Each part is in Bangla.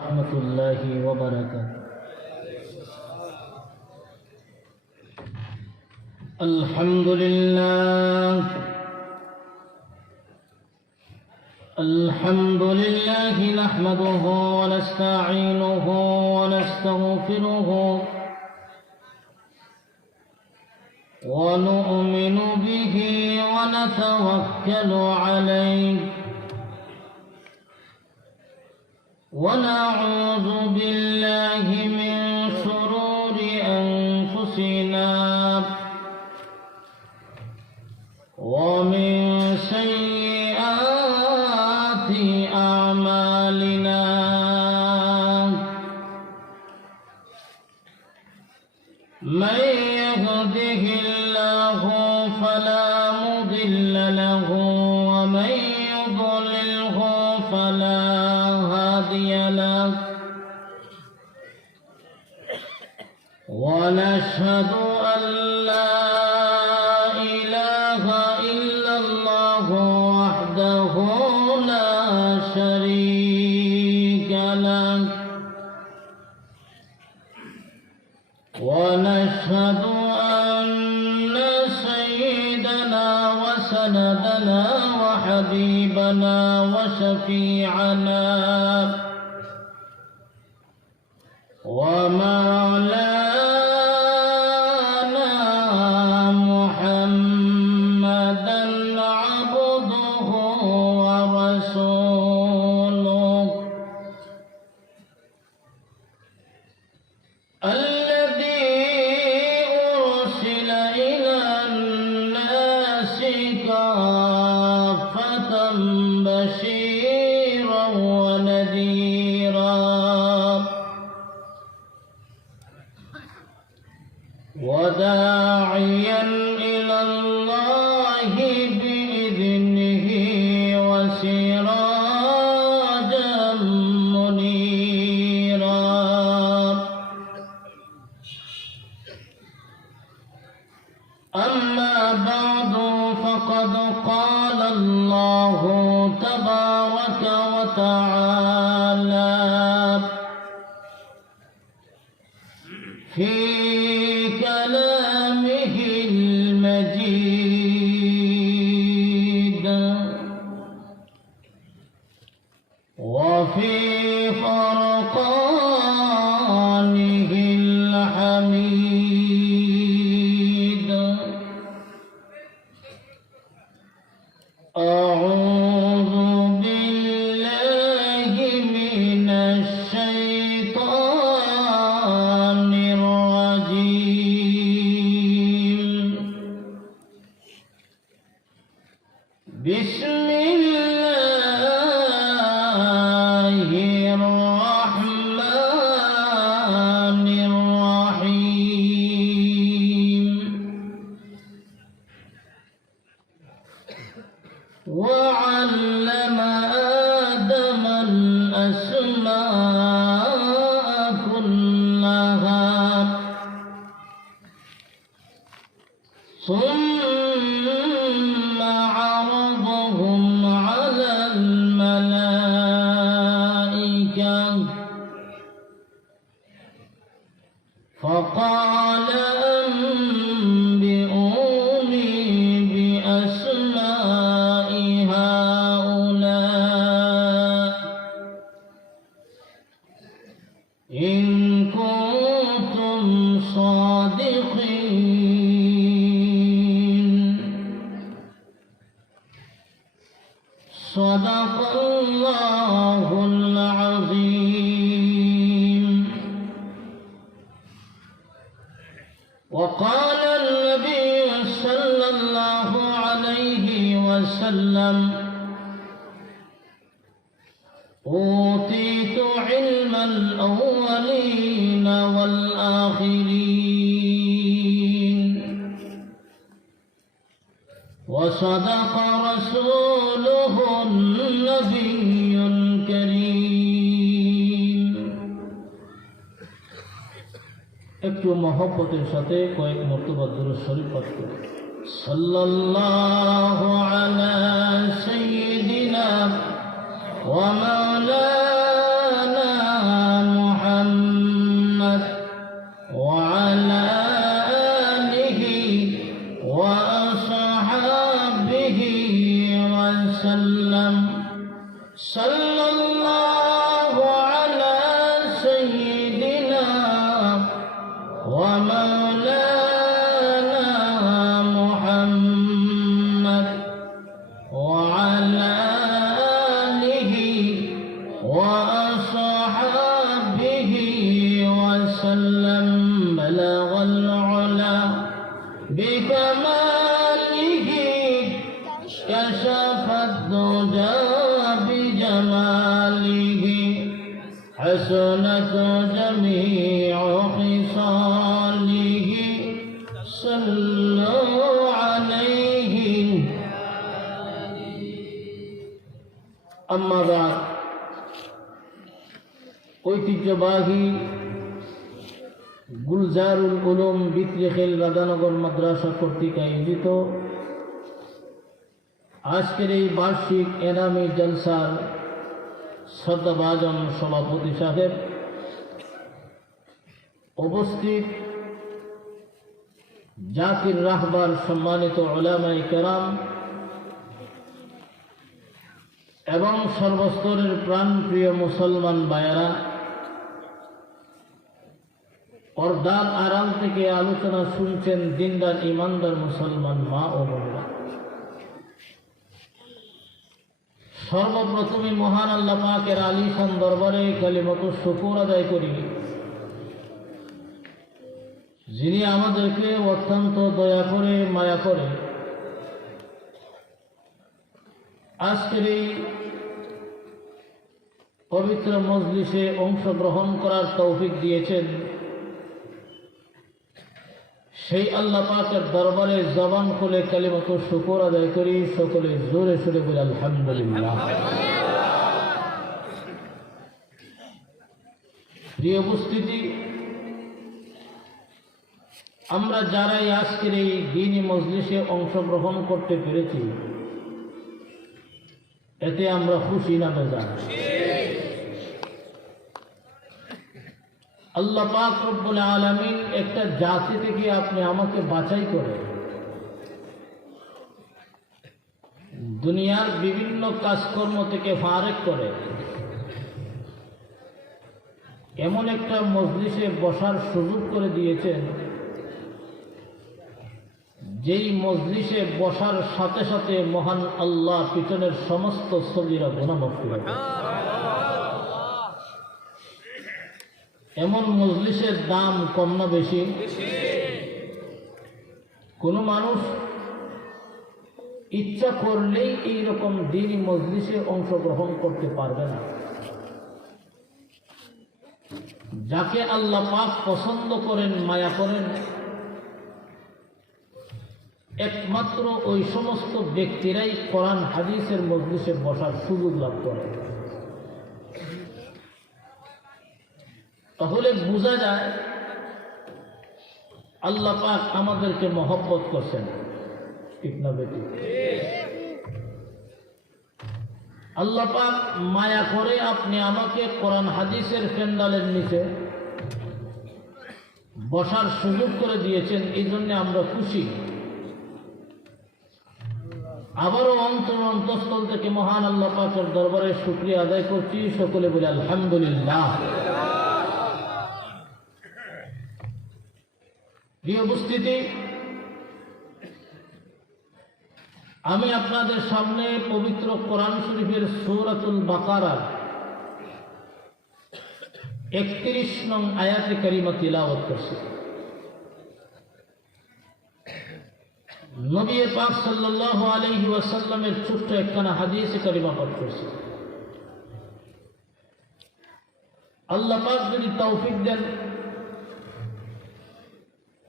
ورحمة الله وبركاته. الحمد لله نحمده ونستعينه ونستغفره ونؤمن به ونتوكل عليه ونعوذ بالله من شرور أنفسنا ومن سيئات أعمالنا. من يهده الله فلا مضل له ومن يضلله فلا هادي له. ونشهد أن لا إله إلا الله وحده لا شريك له. ونشهد أن سيدنا وسندنا وحبيبنا وشفيعنا ومولانا محمدا عبده ورسوله الذي أرسل إلى الناس كافة بشيرا ونذيرا وداعيا إلى الله بإذنه وسراجا منيرا. أما بعد فقد قال الله تبارك وتعالى في كلامه المجيد وفي فرقانه الحميد. أعوذ بالله من الشيطان الرجيم. بسم الله الرحمن الرحيم. وعلم آدم الأسماء كلها ثم عرضهم على الملائكة فقال أنبئوني بأسماء هؤلاء إن كنتم صادقين. صدق الله العظيم. وقال النبي صلى الله عليه وسلم أوتيت علم الأولين والآخرين. وصدق رسوله النبي الكريم. একটু মহব্বতের সাথে কয়েক মর্তবা দুরূদ শরীফ পাঠ করুন। সাল্লাল্লাহু আলা সাইয়্যিদিনা ومولانا حسنت جميع خصاله صلوا عليه أما بعد ঐতিহ্যবাহী গুলজারুল উলুম বিত্রিখেল রাধানগর মাদ্রাসা কর্তৃক আয়োজিত আজকের এই বার্ষিক এনামি জলসার শ্রদ্ধাভাজন সভাপতি সাহেব, উপস্থিত জাকির রাহবার সম্মানিত উলামায়ে কেরাম এবং সর্বস্তরের প্রাণপ্রিয় মুসলমান ভাইয়েরা, পর্দার আড়াল থেকে আলোচনা শুনছেন দিনদার ইমানদার মুসলমান মা ও বোনেরা। সর্বপ্রথমে মহান আল্লাহ পাকের আলিশান দরবারে কালিমাত শুকর আদায় করি, যিনি আমাদেরকে অত্যন্ত দয়া করে মায়া করে আজকের এই পবিত্র মজলিসে অংশগ্রহণ করার তৌফিক দিয়েছেন। সেই আল্লাহ পাকের দরবারে জবান খুলে কালিমাত শুকর আদায় করি, সকলে জোরে সোরে বলি আলহামদুলিল্লাহ। প্রিয় উপস্থিতি, আমরা যারাই আজকের এই দ্বীনি মজলিসে অংশগ্রহণ করতে পেরেছি, এতে আমরা খুশি না বেজার? আল্লাহ পাক রব্বুল আলামিন একটা জাতি থেকে আপনি আমাকে বাছাই করে দুনিয়ার বিভিন্ন কাজকর্ম থেকে ফারেক করে এমন একটা মজলিসে বসার সুযোগ করে দিয়েছেন, যেই মজলিসে বসার সাথে সাথে মহান আল্লাহ পিছনের সমস্ত সগীরা গুনাহ মাফ করে দেন। এমন মজলিসের দাম কম না বেশি? কোনো মানুষ ইচ্ছা করলেই এইরকম দ্বীনি মজলিসে অংশগ্রহণ করতে পারবে না। যাকে আল্লাহ পাক পছন্দ করেন, মায়া করেন, একমাত্র ওই সমস্ত ব্যক্তিরাই কোরআন হাদিসের মজলিসে বসার সুযোগ লাভ করে। তাহলে বোঝা যায় আল্লাহ পাক আমাদেরকে মহব্বত করছেন, ঠিক না বেটি? আল্লাহ পাক মায়া করে আপনি আমাকে কোরআন হাদিসের প্যান্ডালের নিচে বসার সুযোগ করে দিয়েছেন, এই জন্য আমরা খুশি। আবারও অন্তঃস্থল থেকে মহান আল্লাহ পাকের দরবারে শুকরিয়া আদায় করছি, সকলে বলে আলহামদুলিল্লাহ। প্রিয় উপস্থিতি, আমি আপনাদের সামনে পবিত্র কোরআন শরীফের সূরাতুল বাকারার 31 নং আয়াতে কারিমা তিলাওয়াত করছি। নবী পাক সাল্লাল্লাহু আলাইহি ওয়াসাল্লামের ছোট্ট একখানা হাদিসে কারিমা পাঠ করছি। আল্লাহ পাক যদি তৌফিক দেন,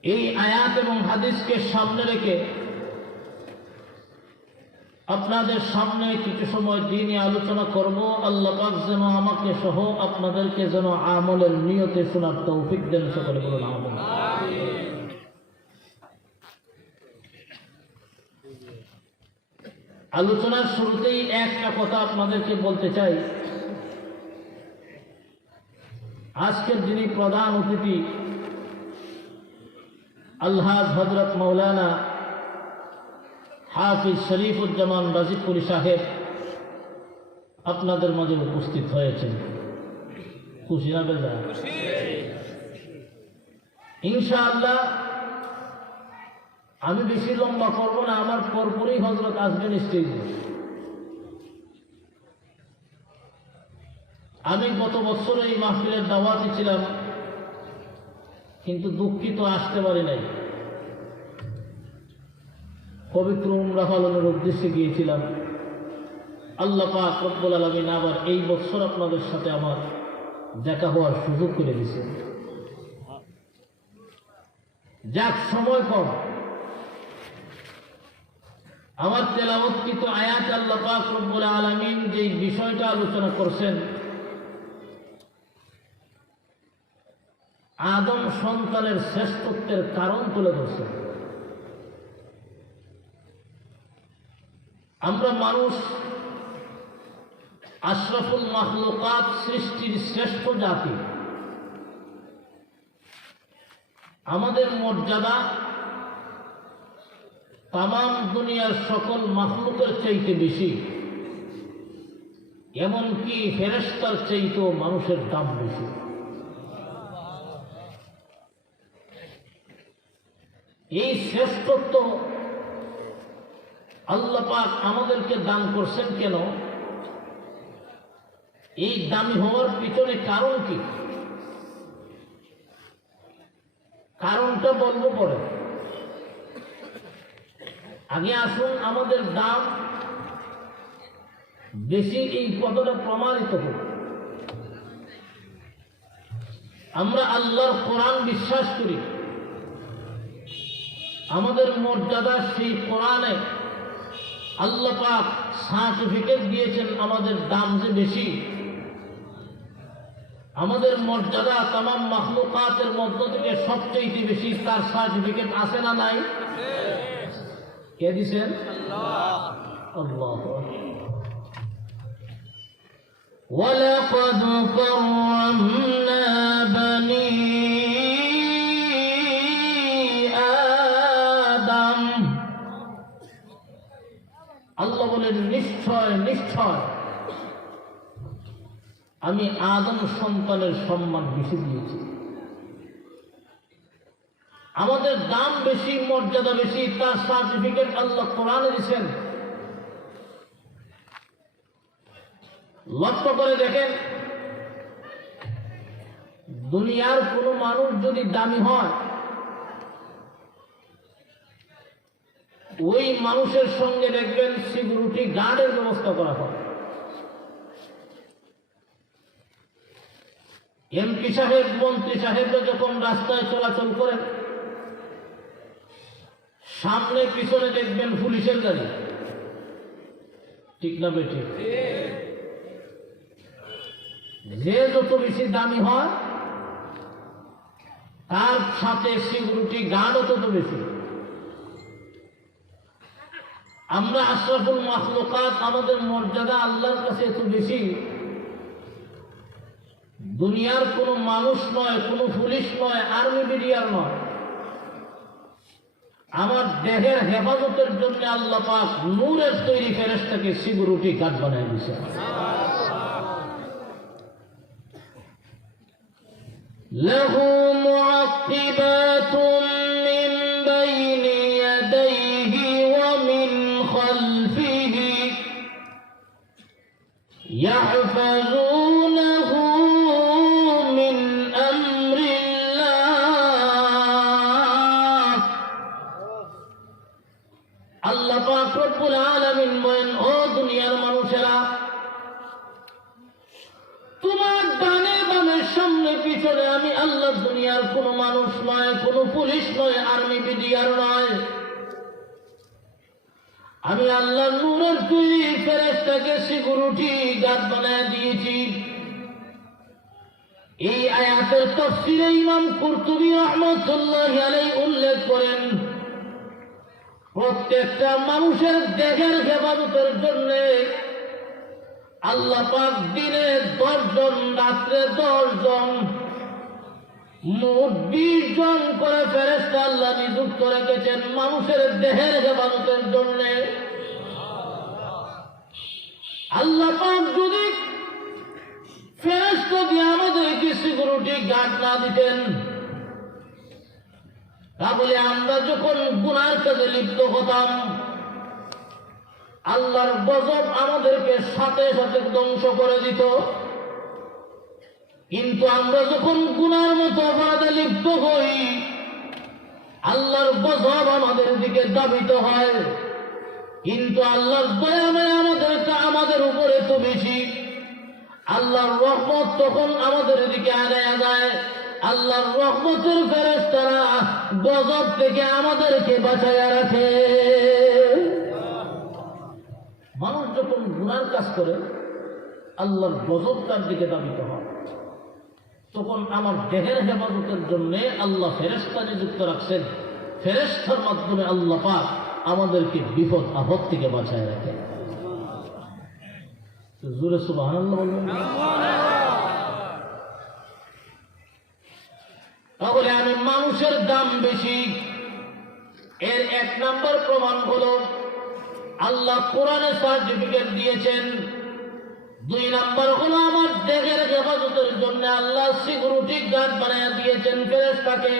এই আয়াত এবং হাদিসকে সামনে রেখে আপনাদের সামনে কিছু সময় দ্বীনি আলোচনা করব। আল্লাহ পাক যেন আমাকে সহ আপনাদেরকে যেন আমলের নিয়তে শোনার তৌফিক দেন, সকলে বলুন আমিন। আলোচনার শুরুতেই একটা কথা আপনাদেরকে বলতে চাই। আজকের যিনি প্রধান অতিথি আলহাজ হযরত মাওলানা হাফিজ শরীফুজ্জামান রাজীবপুরী সাহেব আপনাদের মাঝে উপস্থিত হয়েছেন, খুশি না বেজার? ইনশাআল্লাহ আমি বেশি লম্বা করব না, আমার পরপরই হযরত আসবেন স্টেজে। আমি গত বছর এই মাহফিলের দাওয়াতে ছিলাম, কিন্তু দুঃখিত আসতে পারি নাই। পবিত্র উমরা পালনের উদ্দেশ্যে গিয়েছিলাম। আল্লাহ পাক রব্বুল আলামিন আবার এই বছর আপনাদের সাথে আমার দেখা হওয়ার সুযোগ করে দিয়েছেন। যাক, সময় কম, আমার তেলাওয়াতকৃত আয়াত আল্লাহ পাক রব্বুল আলামিন যে বিষয়টা আলোচনা করছেন, আদম সন্তানের শ্রেষ্ঠত্বের কারণ তুলে ধরছেন। আমরা মানুষ আশরাফুল মাখলুকাত, সৃষ্টির শ্রেষ্ঠ জাতি। আমাদের মর্যাদা তামাম দুনিয়ার সকল মাখলুকের চাইতে বেশি, এমনকি ফেরেশতার চাইতেও মানুষের দাম বেশি। এই শ্রেষ্ঠত্ব আল্লাহ পাক আমাদেরকে দান করছেন কেন? এই দামি হওয়ার পিছনে কারণ কি? কারণটা বলবো পরে। আগে আসুন আমাদের দাম বেশি এই কথাটা প্রমাণিত হোক। আমরা আল্লাহর কোরআন বিশ্বাস করি, আমাদের মর্যাদা সেই কোরআনে আল্লাহ পাক সার্টিফিকেট দিয়েছেন আমাদের দাম যে বেশি। আমাদের মর্যাদা তামাম মাখলুকাতের মধ্য থেকে সবচেয়ে বেশি, তার সার্টিফিকেট আছে না নাই? কে দিছেন? আল্লাহ। ওয়ালাকাদ কাররামনা বানি আদম। আল্লাহ বলেন, নিশ্চয় নিশ্চয় আমি আদম সন্তানের সম্মান বেশি দিয়েছি। আমাদের দাম বেশি, মর্যাদা বেশি, তার সার্টিফিকেট আল্লাহ কোরআনে দিয়েছেন। লক্ষ্য করে দেখেন, দুনিয়ার কোন মানুষ যদি দামি হয়, ওই মানুষের সঙ্গে দেখবেন সিকিউরিটি গার্ডের ব্যবস্থা করা হয়। এমপি সাহেব, মন্ত্রী সাহেবরা যখন রাস্তায় চলাচল করেন, সামনে পিছনে দেখবেন পুলিশের গাড়ি। ঠিক না বেঠিক? যে যত বেশি দামি হয়, তার সাথে সিকিউরিটি গার্ডও তত বেশি। আমরা আশরাফুল মাখলুকাত, আমাদের মর্যাদা আল্লাহর কাছে এত বেশি, দুনিয়ার কোনো মানুষ নয়, কোনো পুলিশ নয়, আর্মি বিডিআর নয়, আমার দেহের হেফাজতের জন্য আল্লাহ পাক নূরের তৈরি ফেরেশতাকে সিকিউরিটি গার্ড বানায় দিয়েছে। লাহু মুআক্কিবাতুন মিন বাইনি ইয়াদাইহি ওয়া মিন খালফিহি ইয়াহফাযুনাহু মিন আমরিল্লাহ। আল্লাহ পাক রব্বুল আলামিন বলেন, ও দুনিয়ার মানুষেরা, তোমার ডানে বামে সামনে পিছনে আমি আল্লাহ দুনিয়ার কোন মানুষ নয়, কোন পুলিশ নয়, আর্মি বিডিআর নয়, আমি আল্লাহ নূরের তৈরি ফেরেশতাকে সিকিউরিটি গার্ড বানায় দিয়েছি। এই আয়াতের তাফসীরে ইমাম কুরতুবী রাহমাতুল্লাহি আলাইহি উল্লেখ করেন, প্রত্যেকটা মানুষের দেহের হেফাজতের জন্য আল্লাহ পাক দিনে 10 জন, রাত্রে 10 জন, মোট 20 জন করে ফেরেশতা আল্লাহ নিযুক্ত রেখেছেন মানুষের দেহের হেফাজতের জন্য। আল্লাহ পাক যদি ফেরেশতা দিয়ে আমাদেরকে সিকিউরিটি গার্ড না দিতেন, তাহলে আমরা যখন গুনার কাজে লিপ্ত হতাম, আল্লাহর গজব আমাদেরকে সাথে সাথে ধ্বংস করে দিত। কিন্তু আমরা যখন গুনার মতো অপরাধে লিপ্ত হই, আল্লাহর গজব আমাদের দিকে ধাবিত হয়। কিন্তু আল্লাহর দয়া আমাদের উপরে তো বেশি, আল্লাহর রহমত তখন আমাদের দিকে আগায়া যায়। আল্লাহর রহমতের ফেরেশতারা গজব থেকে আমাদেরকে বাঁচায়া রাখে। মানুষ যখন গুনার কাজ করে আল্লাহর গজব তার দিকে দাবিত হয়, তখন আমার দেহের হেফাজতের জন্য আল্লাহ ফেরেশতা নিযুক্ত রাখছেন। ফেরেশতার মাধ্যমে আল্লাহ পাক আমাদেরকে বিপদ আপদ থেকে বাঁচায় রাখে। জোরে সুবহানাল্লাহ বলবেন। তাহলে আমি মানুষের দাম বেশি, এর এক নম্বর প্রমাণ হলো আল্লাহ কোরআনে সার্টিফিকেট দিয়েছেন। দুই নম্বর হলো আমার দেহের হেফাজতের জন্য আল্লাহ সিকিউরিটি গার্ড বানায়া দিয়েছেন ফেরেশতাকে।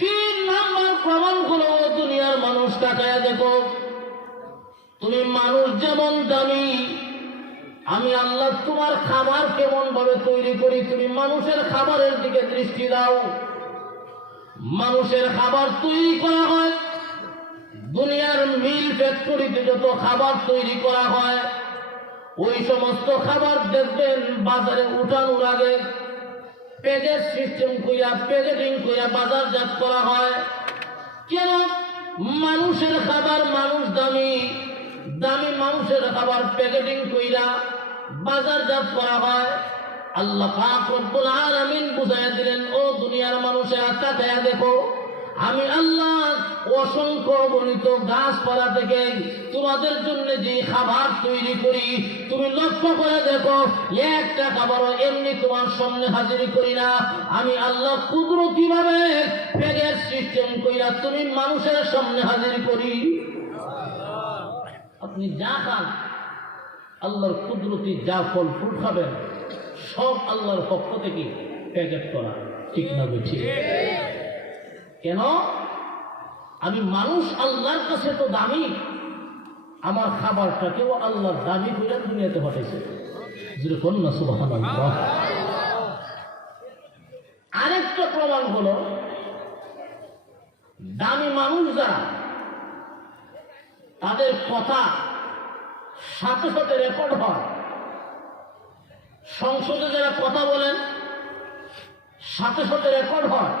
তিন নম্বর প্রমাণ হলো দুনিয়ার মানুষ তাকায়া দেখো, তুমি মানুষ যেমন দামি, আমি আল্লাহ তোমার খাবার কেমন ভাবে তৈরি করি, তুমি মানুষের খাবারের দিকে দৃষ্টি দাও। মানুষের খাবার তৈরি করা হয়, দুনিয়ার মিল ফ্যাক্টরিতে যত খাবার তৈরি করা হয় ওই সমস্ত খাবার দেখবেন বাজারে উঠানোর আগে প্যাকেজ সিস্টেম কইরা প্যাকেজিং কইরা বাজারজাত করা হয়। কেন? মানুষের খাবার মানুষ দামি, দামি মানুষের খাবার প্যাকেজিং কইরা বাজারজাত করা হয়। আল্লাহ পাক রব্বুল আলামিন বুঝাইয়া দিলেন, ও দুনিয়ার মানুষেরা তাকায়া দেখো, আমি আল্লাহ অসংখ্য গণিত গাছপালা থেকে তোমাদের জন্য যে খাবার তৈরি করি, তুমি লক্ষ্য করে দেখো একটা খাবারও এমনি তোমার সামনে হাজির করি না। আমি আল্লাহ কুদরতি ভাবে প্যাকেজ সিস্টেম কইরা তুমি মানুষের সামনে হাজির করি। আপনি যা খান, আল্লাহর কুদরতি যা ফল ফুল খাবেন সব আল্লাহর পক্ষ থেকে প্যাকেট করা, ঠিক না ঠিক? কেন? আমি মানুষ আল্লাহর কাছে তো দামি, আমার খাবারটাকেও আল্লাহর দামি করে দুনিয়াতে পাঠাইছে। যেরকম না সুবহানাল্লাহ। আরেকটা প্রমাণ হলো দামি মানুষ যারা, তাদের কথা সাথে সাথে রেকর্ড হয়। সংসদে যারা কথা বলেন সাথে সাথে রেকর্ড হয়।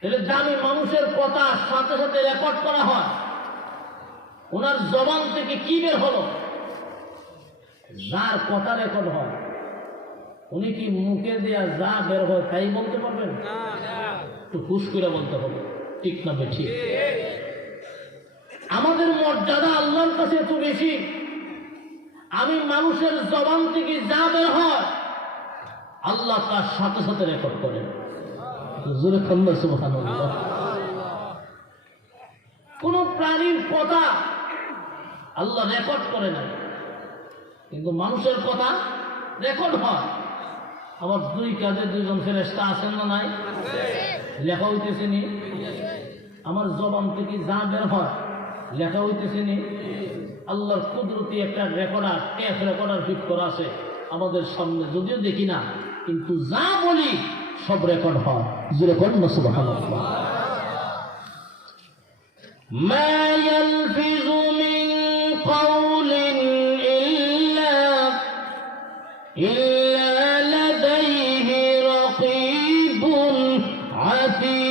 তাহলে দামি মানুষের কথা সাথে সাথে রেকর্ড করা হয়। ওনার জবান থেকে কি বের হলো, যার কথা রেকর্ড হয়, উনি কি মুখে দেয়া যা বের হয় তাই বলতে পারবেন? একটু হুশ করে বলতে হবে, ঠিক না ঠিক? আমাদের মর্যাদা আল্লাহর কাছে এত বেশি, আমি মানুষের জবান থেকে যা বের হয় আল্লাহ তার সাথে সাথে রেকর্ড করেন। কোন প্রাণীর কথা আল্লাহ রেকর্ড করে না, কিন্তু মানুষের কথা রেকর্ড হয়। আমার দুই কাজে দুইজন ফেরেশতা আছেন না নাই? লেখা হইতেছে নি? আমার জবান থেকে যা বের হয় লেখা হইতেছে নি? আল্লাহর কুদরতি একটা রেকর্ডার, টেপ রেকর্ডার ফিট করা আছে আমাদের সামনে, যদিও দেখি না, কিন্তু যা বলি সব রেকর্ড হয়। যেরকম সুবহানাল্লাহ। মা ইয়ালফিযু মিন কাওলিন ইল্লা লাদাইহি রাকীবুন আতীদ।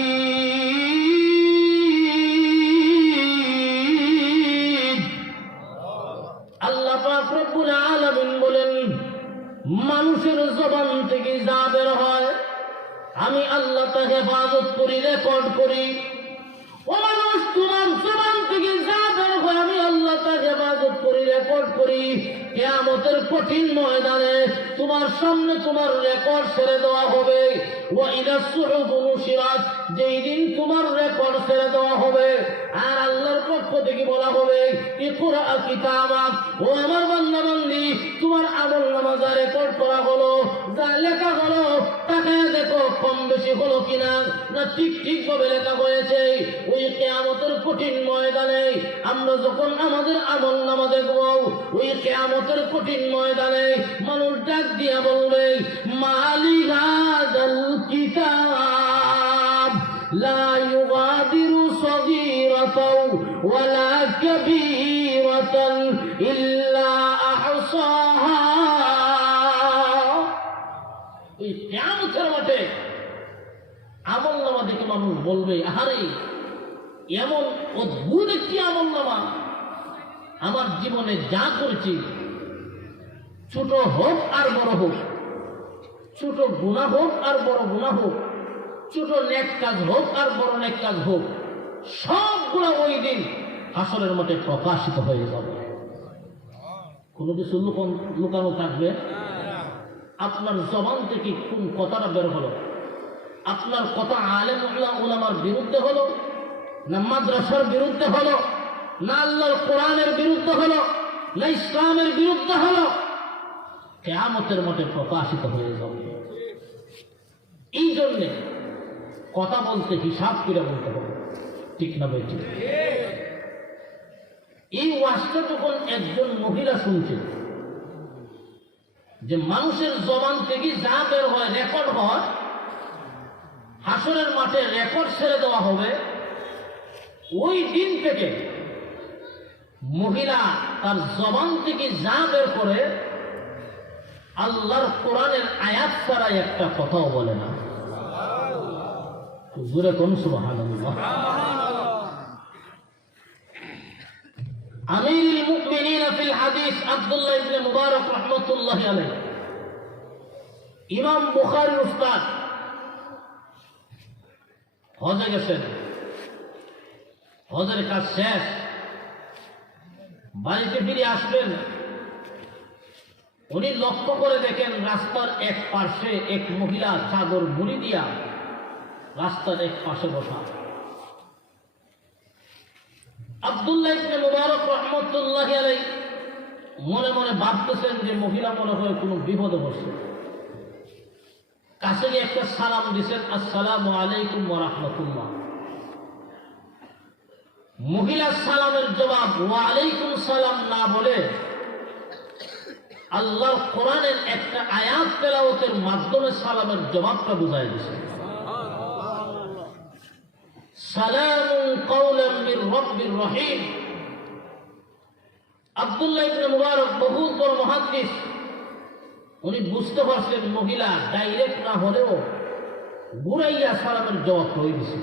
আল্লাহ পাক রব্বুল আলামিন বলেন, মানুষের জবান থেকে যা বের হয় আমি আল্লাহ তা হেফাজত করি, রেকর্ড করি। ও মানুষ, তোমার জবান থেকে যা বের হয় আমি আল্লাহ তা হেফাজত করি, রেকর্ড করি। কিয়ামতের কঠিন ময়দানে তোমার সামনে তোমার রেকর্ড ছেড়ে দেওয়া হবে। ওয়া ইদা সুহুফু নুশিরাত, যেই দিন তোমার রেকর্ড ছেড়ে দেওয়া হবে আর আল্লাহর পক্ষ থেকে বলা হবে, ইকরা কিতাবাক, ও আমার বান্দা বান্দি, তোমার আমলনামা যা রেকর্ড করা হলো, যা লেখা হলো, তাকায় দেখো কম বেশি হলো কিনা, না ঠিক ঠিক ভাবে লেখা হয়েছে। ওই কিয়ামতের কঠিন ময়দানে আমরা যখন আমাদের আমলনামা দেখব, ওই কিয়ামতের কঠিন ময়দানে মানুষ ডাক দিয়া বলবে, মালি হাযাল কিতাব লা ইউগাদিরু সগীরাতাও ওয়ালা কাবীরাতান ইল্লা আহসাহা ওই কিয়ামতের মাঠে আমলনামা দেখে মানুষ বলবে, আরে এমন অদ্ভুত একটি আমলনামা, আমার জীবনে যা করেছি, ছোট হোক আর বড় হোক, ছোট গুনাহ হোক আর বড় গুনাহ হোক, ছোট নেক কাজ হোক আর বড় নেক কাজ হোক, সবগুলো ওই দিন হাসরের মাঠে প্রকাশিত হয়ে যাবে। কোনো কিছু লুকানো থাকবে? আপনার জবান থেকে কোন কথাটা বের হলো? আপনার কথা আলেম উলামার বিরুদ্ধে হলো, না মাদ্রাসার বিরুদ্ধে হলো, না আল্লাহর কোরআনের বিরুদ্ধে হলো, না ইসলামের বিরুদ্ধে হলো? কিয়ামতের মাঠে প্রকাশিত হয়ে যাবে। এই জন্যে কথা বলতে হিসাব করে বলতে হবে, ঠিক না বেটি? এই ওয়াজটা যখন একজন মহিলা শুনছে যে মানুষের জবান থেকে যা বের হয় রেকর্ড হয়, হাসরের মাঠে রেকর্ড ছেড়ে দেওয়া হবে, ওই দিন থেকে মহিলা তার জবান থেকে যা বের করে আল্লাহর কোরআনের আয়াত ছাড়া একটা কথাও বলে না। জোরে কোন সুবহানাল্লাহ। আমিরুল মুমিনিন ফিল হাদিস আব্দুল্লাহ ইবনে মুবারক রাহমাতুল্লাহি আলাইহি, ইমাম বুখারীর উস্তাদ, হজে গেছেন, হজের কাজ শেষ, বাড়িতে ফিরে আসবেন, উনি লক্ষ্য করে দেখেন রাস্তার এক পার্শ্বে এক মহিলা চাদর মুড়ি দিয়া রাস্তার এক পাশে বসা। আব্দুল্লাহ ইবনে মুবারক রাহমাতুল্লাহি আলাইহি মনে মনে ভাবতেছেন যে মহিলা মনে হয় কোনো বিপদে পড়ছে। কাছে গিয়ে একটা সালাম দিছেন, আসসালামু আলাইকুম ওয়া রাহমাতুল্লাহ। মহিলা সালামের জবাব ওয়া আলাইকুম সালাম না বলে আল্লাহর কোরআনের একটা আয়াত তেলাওয়াতের মাধ্যমে সালামের জবাবটা বুঝাই দিয়েছে, সালামুন কাওলাম মির রাব্বির রহিম। আব্দুল্লাহ ইবনে মুবারক বহুত বড় মুহাদ্দিস, উনি বুঝতে পারছেন মহিলা ডাইরেক্ট না হলেও ঘুরাইয়া সালামের জবাব হয়ে দিয়েছে।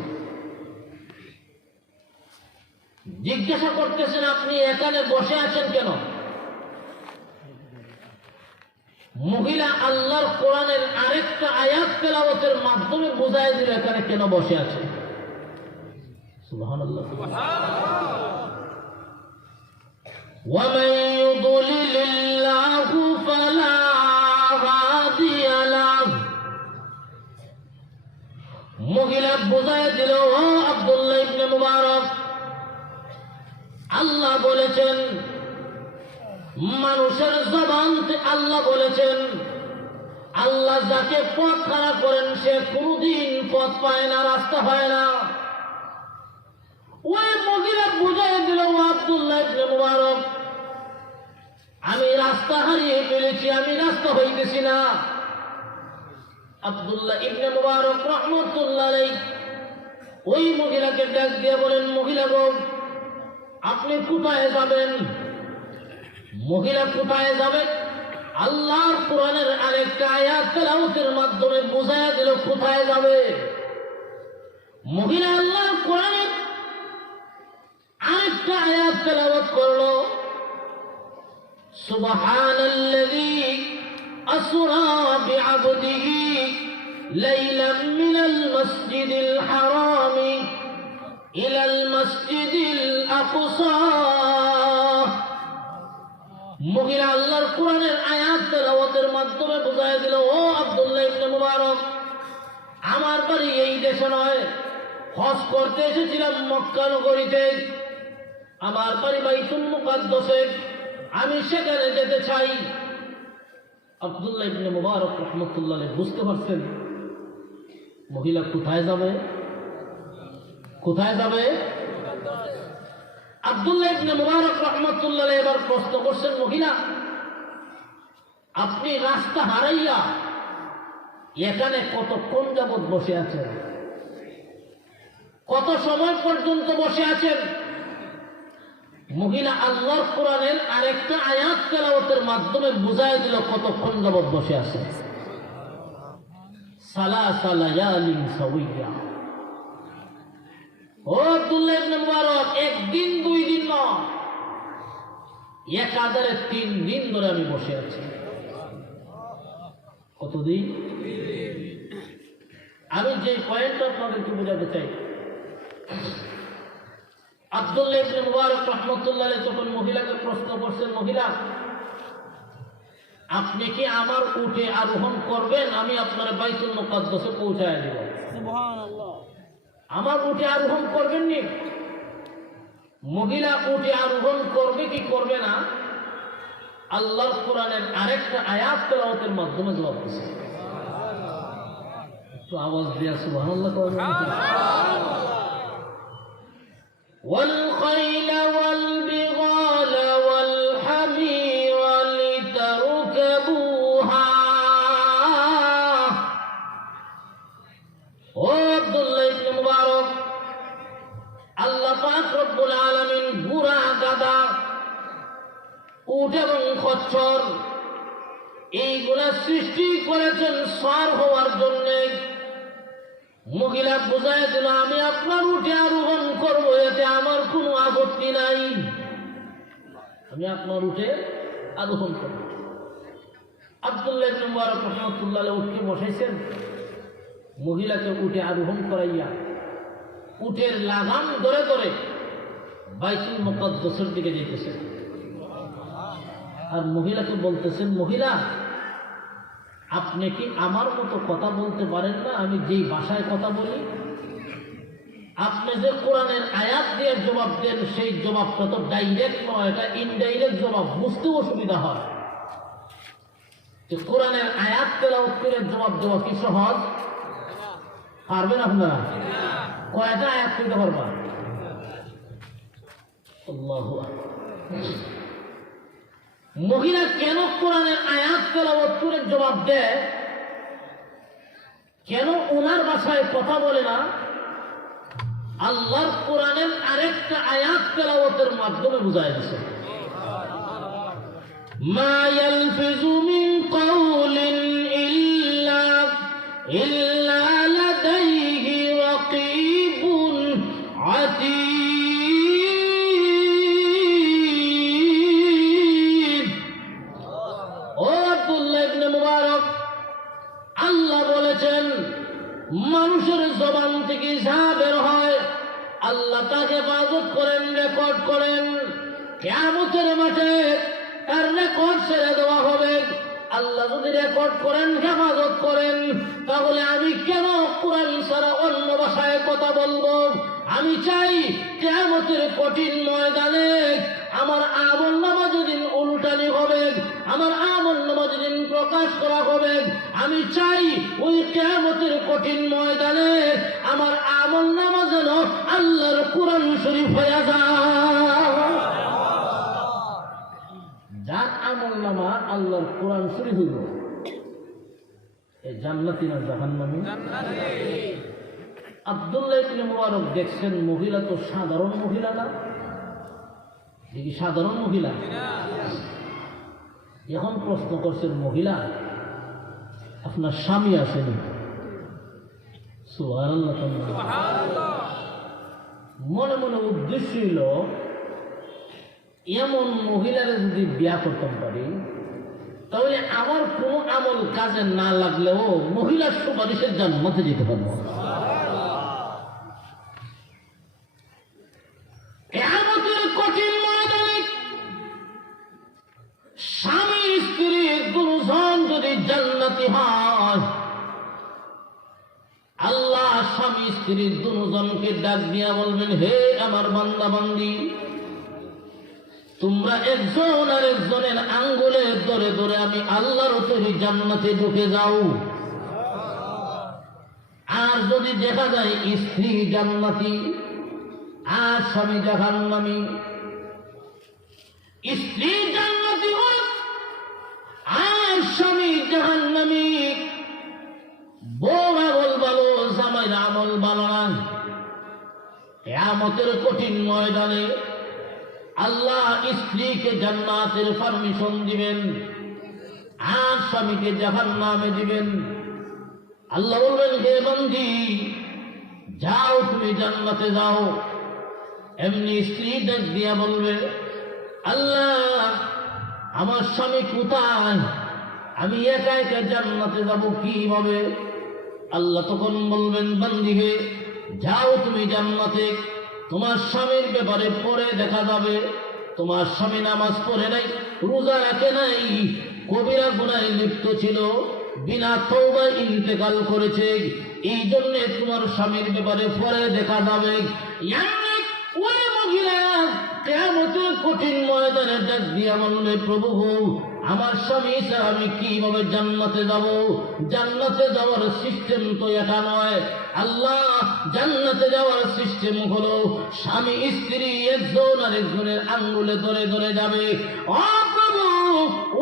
জিজ্ঞাসা করতেছেন, আপনি এখানে বসে আছেন কেন? মহিলা আল্লাহর কোরআনের আরেকটা আয়াত তেলাওয়াতের মাধ্যমে বোঝায় দিল এখানে কেন বসে আছে। সুবহানাল্লাহ। وَمَن يُضْلِلِ اللَّهُ فَلَا هَادِيَ لَهُ। মহিলা বোঝায় দিল, ও আব্দুল্লাহ ইবনে মুবারক, আল্লাহ বলেছেন মানুষের জবান আল্লাহ বলেছেন আল্লাহ যাকে পথ খারাপ করেন সে কোনদিন পথ পায় না, রাস্তা পায় না। ওই মহিলা বুঝাই দিল, ও আব্দুল্লাহ ইবনে মুবারক, আমি রাস্তা হারিয়ে ফেলেছি, আমি রাস্তা হইতেছি না। আব্দুল্লাহ ইবনে মুবারক রাহমাতুল্লাহ আলাইহি ওই মহিলাকে ডাক দিয়ে বলেন, মহিলা গো, আপনি কোথায় যাবেন? মহিলা কোথায় যাবে? আল্লাহর কোরআনের আরেকটা আয়াত তেলাওয়াতের মাধ্যমে বুঝায়া দিল কোথায় যাবে। মহিলা আল্লাহর কোরআনের আরেকটা আয়াত তেলাওয়াত করলো, সুবহানাল্লাযী আসরা বিআবদিহি লাইলাম মিনাল মাসজিদিল হারামি ইলাল মাসজিদিল আকসা। মহিলা আল্লাহর কোরআনের আয়াত তেলাওয়াতের মাধ্যমে বুঝায় দিল, ও আব্দুল্লাহ ইবনে মুবারক, আমার বাড়ি এই দেশে নয়, হজ করতে এসেছিলাম মক্কা নগরীতে, আমার বাড়ি বাইতুল মুকাদ্দাসে, আমি সেখানে যেতে চাই। আব্দুল্লাহ ইবনে মুবারক রাহমাতুল্লাহ আলাইহি বুঝতে পারছেন মহিলা কোথায় যাবে, কোথায় যাবে। আব্দুল্লাহ ইবনে মুবারক রাহমাতুল্লাহ আলাইহি এবার প্রশ্ন করছেন, মহিলা আপনি রাস্তা হারাইয়া এখানে কতক্ষণ যাবত বসে আছেন? কত সময় পর্যন্ত বসে আছেন? মহিলা আল্লাহর কোরআনের আরেকটা আয়াত তেলাওয়াতের মাধ্যমে বুঝায় দিল কতক্ষণ যাবত বসে আছে। সালাসা লায়ালিন সাওয়িয়া। ও আব্দুল্লাহ ইবনে মুবারক, একদিন দুই দিন নয়, একাধারে 3 দিন ধরে আমি বসে আছি। কতদিন? আমি যে পয়েন্ট আপনাদেরকে বোঝাতে চাই, আব্দুল্লাহ ইবনে মুবারক রাহমাতুল্লাহ আলাইহি যখন মহিলাকে প্রশ্ন করছেন, মহিলা আপনি কি আমার উটে আরোহণ করবেন? আমি আপনার বাইতুল মুকাদ্দাসে পৌঁছায় দেব। সুবহানাল্লাহ। আমার উটে আরোহণ করবেন নি? মহিলা উটে আরোহণ করবে কি করবে না, আল্লাহর কোরআনের আরেকটা আয়াত তেলাওয়াতের মাধ্যমে জবাব দিয়েছে। তো আওয়াজ দিয়া সুবহানাল্লাহ করবেন। والخيل والبغال والحمير لتركبوها। ও আব্দুল্লাহ ইবনে মুবারক, আল্লাহ পাক রব্বুল আলামিন ঘোড়া, গাধা, উট এবং খচ্চর এইগুলা সৃষ্টি করেছেন সওয়ার হওয়ার জন্য। মহিলা বুঝায় দিল, আমি আপনার উঠে আরোহণ করবো, এতে আমার কোনো আপত্তি নাই, আমি আপনার উঠে আরোহণ করব। আব্দুল্লাহ ইবনে মুবারক রাহমাতুল্লাহ আলাইহি উঠে বসাইছেন, মহিলাকে উঠে আরোহণ করাইয়া উটের লাগাম ধরে ধরে বাইতুল মুকাদ্দাসের দিকে যেতেছেন। আর মহিলাকে বলতেছেন, মহিলা আপনি কি আমার মতো কথা বলতে পারেন না? আমি যেই ভাষায় কথা বলি, আপনি যে কোরআনের আয়াত দিয়ে জবাব দেন, সেই জবাবটা তো ডাইরেক্ট নয়, এটা ইনডাইরেক্ট জবাব, বুঝতে অসুবিধা হয়। যে কোরআনের আয়াত তেলাওয়াত করে জবাব দেওয়া কি সহজ? পারবেন আপনারা? কয়টা আয়াত করতে পারবেন? আল্লাহু আকবার। মহিলা কেন কোরআনের আয়াত তেলাওয়াত করে জবাব দেয়, কেন ওনার ভাষায় কথা বলে না? আল্লাহর কোরআনের আরেকটা আয়াত তেলাওয়াতের মাধ্যমে বুঝায় দিয়েছে, মা ইয়ালফিজু মিন কাউলিন ইল্লা লাদাইহি রাকীবুন আতীদ। ও আব্দুল্লাহ ইবনে মুবারক, আল্লাহ বলেছেন মানুষের জবান থেকে যা বের হয় আল্লাহ তাকে হেফাজত করেন, রেকর্ড করেন। কিয়ামতের মাঠে তার রেকর্ড ছেড়ে দেওয়া হবে। আল্লাহ যদি রেকর্ড করেন, হেফাজত করেন, তাহলে আমি কেন কোরআন ছাড়া অন্য ভাষায় কথা বলবো? আমি চাই কিয়ামতের কঠিন ময়দানে আমার আমলনামা যেদিন উল্টানি হবে, আমার আমলনামা যেদিন প্রকাশ করা হবে, আমি চাই ওই কিয়ামতের কঠিন ময়দানে আমার আমলনামা যেন আল্লাহর কোরআন শরীফ হয়ে যায়। যার আমলনামা আল্লাহর কোরআন শরীফ হইল, এই জান্নাতি না জাহান্নামী? আব্দুল্লাহ ইবনে মুবারক দেখছেন মহিলা তো সাধারণ মহিলা না, দেখি সাধারণ মহিলা। এখন প্রশ্ন করছেন, মহিলা আপনার স্বামী আসেনি? সুবহানাল্লাহ। মনে মনে উদ্দেশ্য হইল, এমন মহিলারা যদি বিয়া করতে পারি তাহলে আমার কোনো আমল কাজে না লাগলেও মহিলার সুপারিশের জান্নাতে যেতে পারবো। কিয়ামতের কঠিন ময়দানে স্বামী স্ত্রী দুজন যদি জান্নাতি হয়, আল্লাহ স্বামী স্ত্রী দুজনকে ডাক দিয়া বলবেন, হে আমার বান্দা বান্দি, তোমরা একজন আর একজনের আঙ্গুলে ধরে ধরে আমি আল্লাহর তৈরি জান্নাতে ঢুকে যাও। আর যদি দেখা যায় স্ত্রী জান্নাতি আর স্বামী জাহান্নামী, স্ত্রী জান্নাতি হোক আর স্বামী জাহান্নামী, বউ আমল ভালো, জামাইর আমল ভালো না, কিয়ামতের কঠিন ময়দানে আল্লাহ স্ত্রীকে জান্নাতের পারমিশন দিবেন আর স্বামীকে জাহান্নামে দিবেন। আল্লাহ বলবেন, হে বান্দি, যাও তুমি জান্নাতে যাও। এমনি স্ত্রী ডাক দিয়া বলবে, আল্লাহ, আমার স্বামী কোথায়? আমি একা একা জান্নাতে যাব কিভাবে? আল্লাহ তখন বলবেন, বান্দি হে, যাও তুমি জান্নাতে। তোমার স্বামীর ব্যাপারে পরে দেখা যাবে। তোমার স্বামী নামাজ পড়ে নাই, রোজা রাখে নাই, কবিরা গুনাহে লিপ্ত ছিল, বিনা তওবায় ইন্তেকাল করেছে। এই জন্য তোমার স্বামীর ব্যাপারে পরে দেখা যাবে। ওই মহিলা কিয়ামতের কঠিন ময়দানে ডাক দিয়া বলবে, প্রভু, আমার স্বামী ছাড়া আমি কিভাবে জান্নাতে যাব? জান্নাতে যাওয়ার সিস্টেম তো এটা নয়। আল্লাহ, জান্নাতে যাওয়ার সিস্টেম হলো স্বামী স্ত্রী একজন আরেকজনের আঙ্গুলে ধরে ধরে যাবে। ও প্রভু,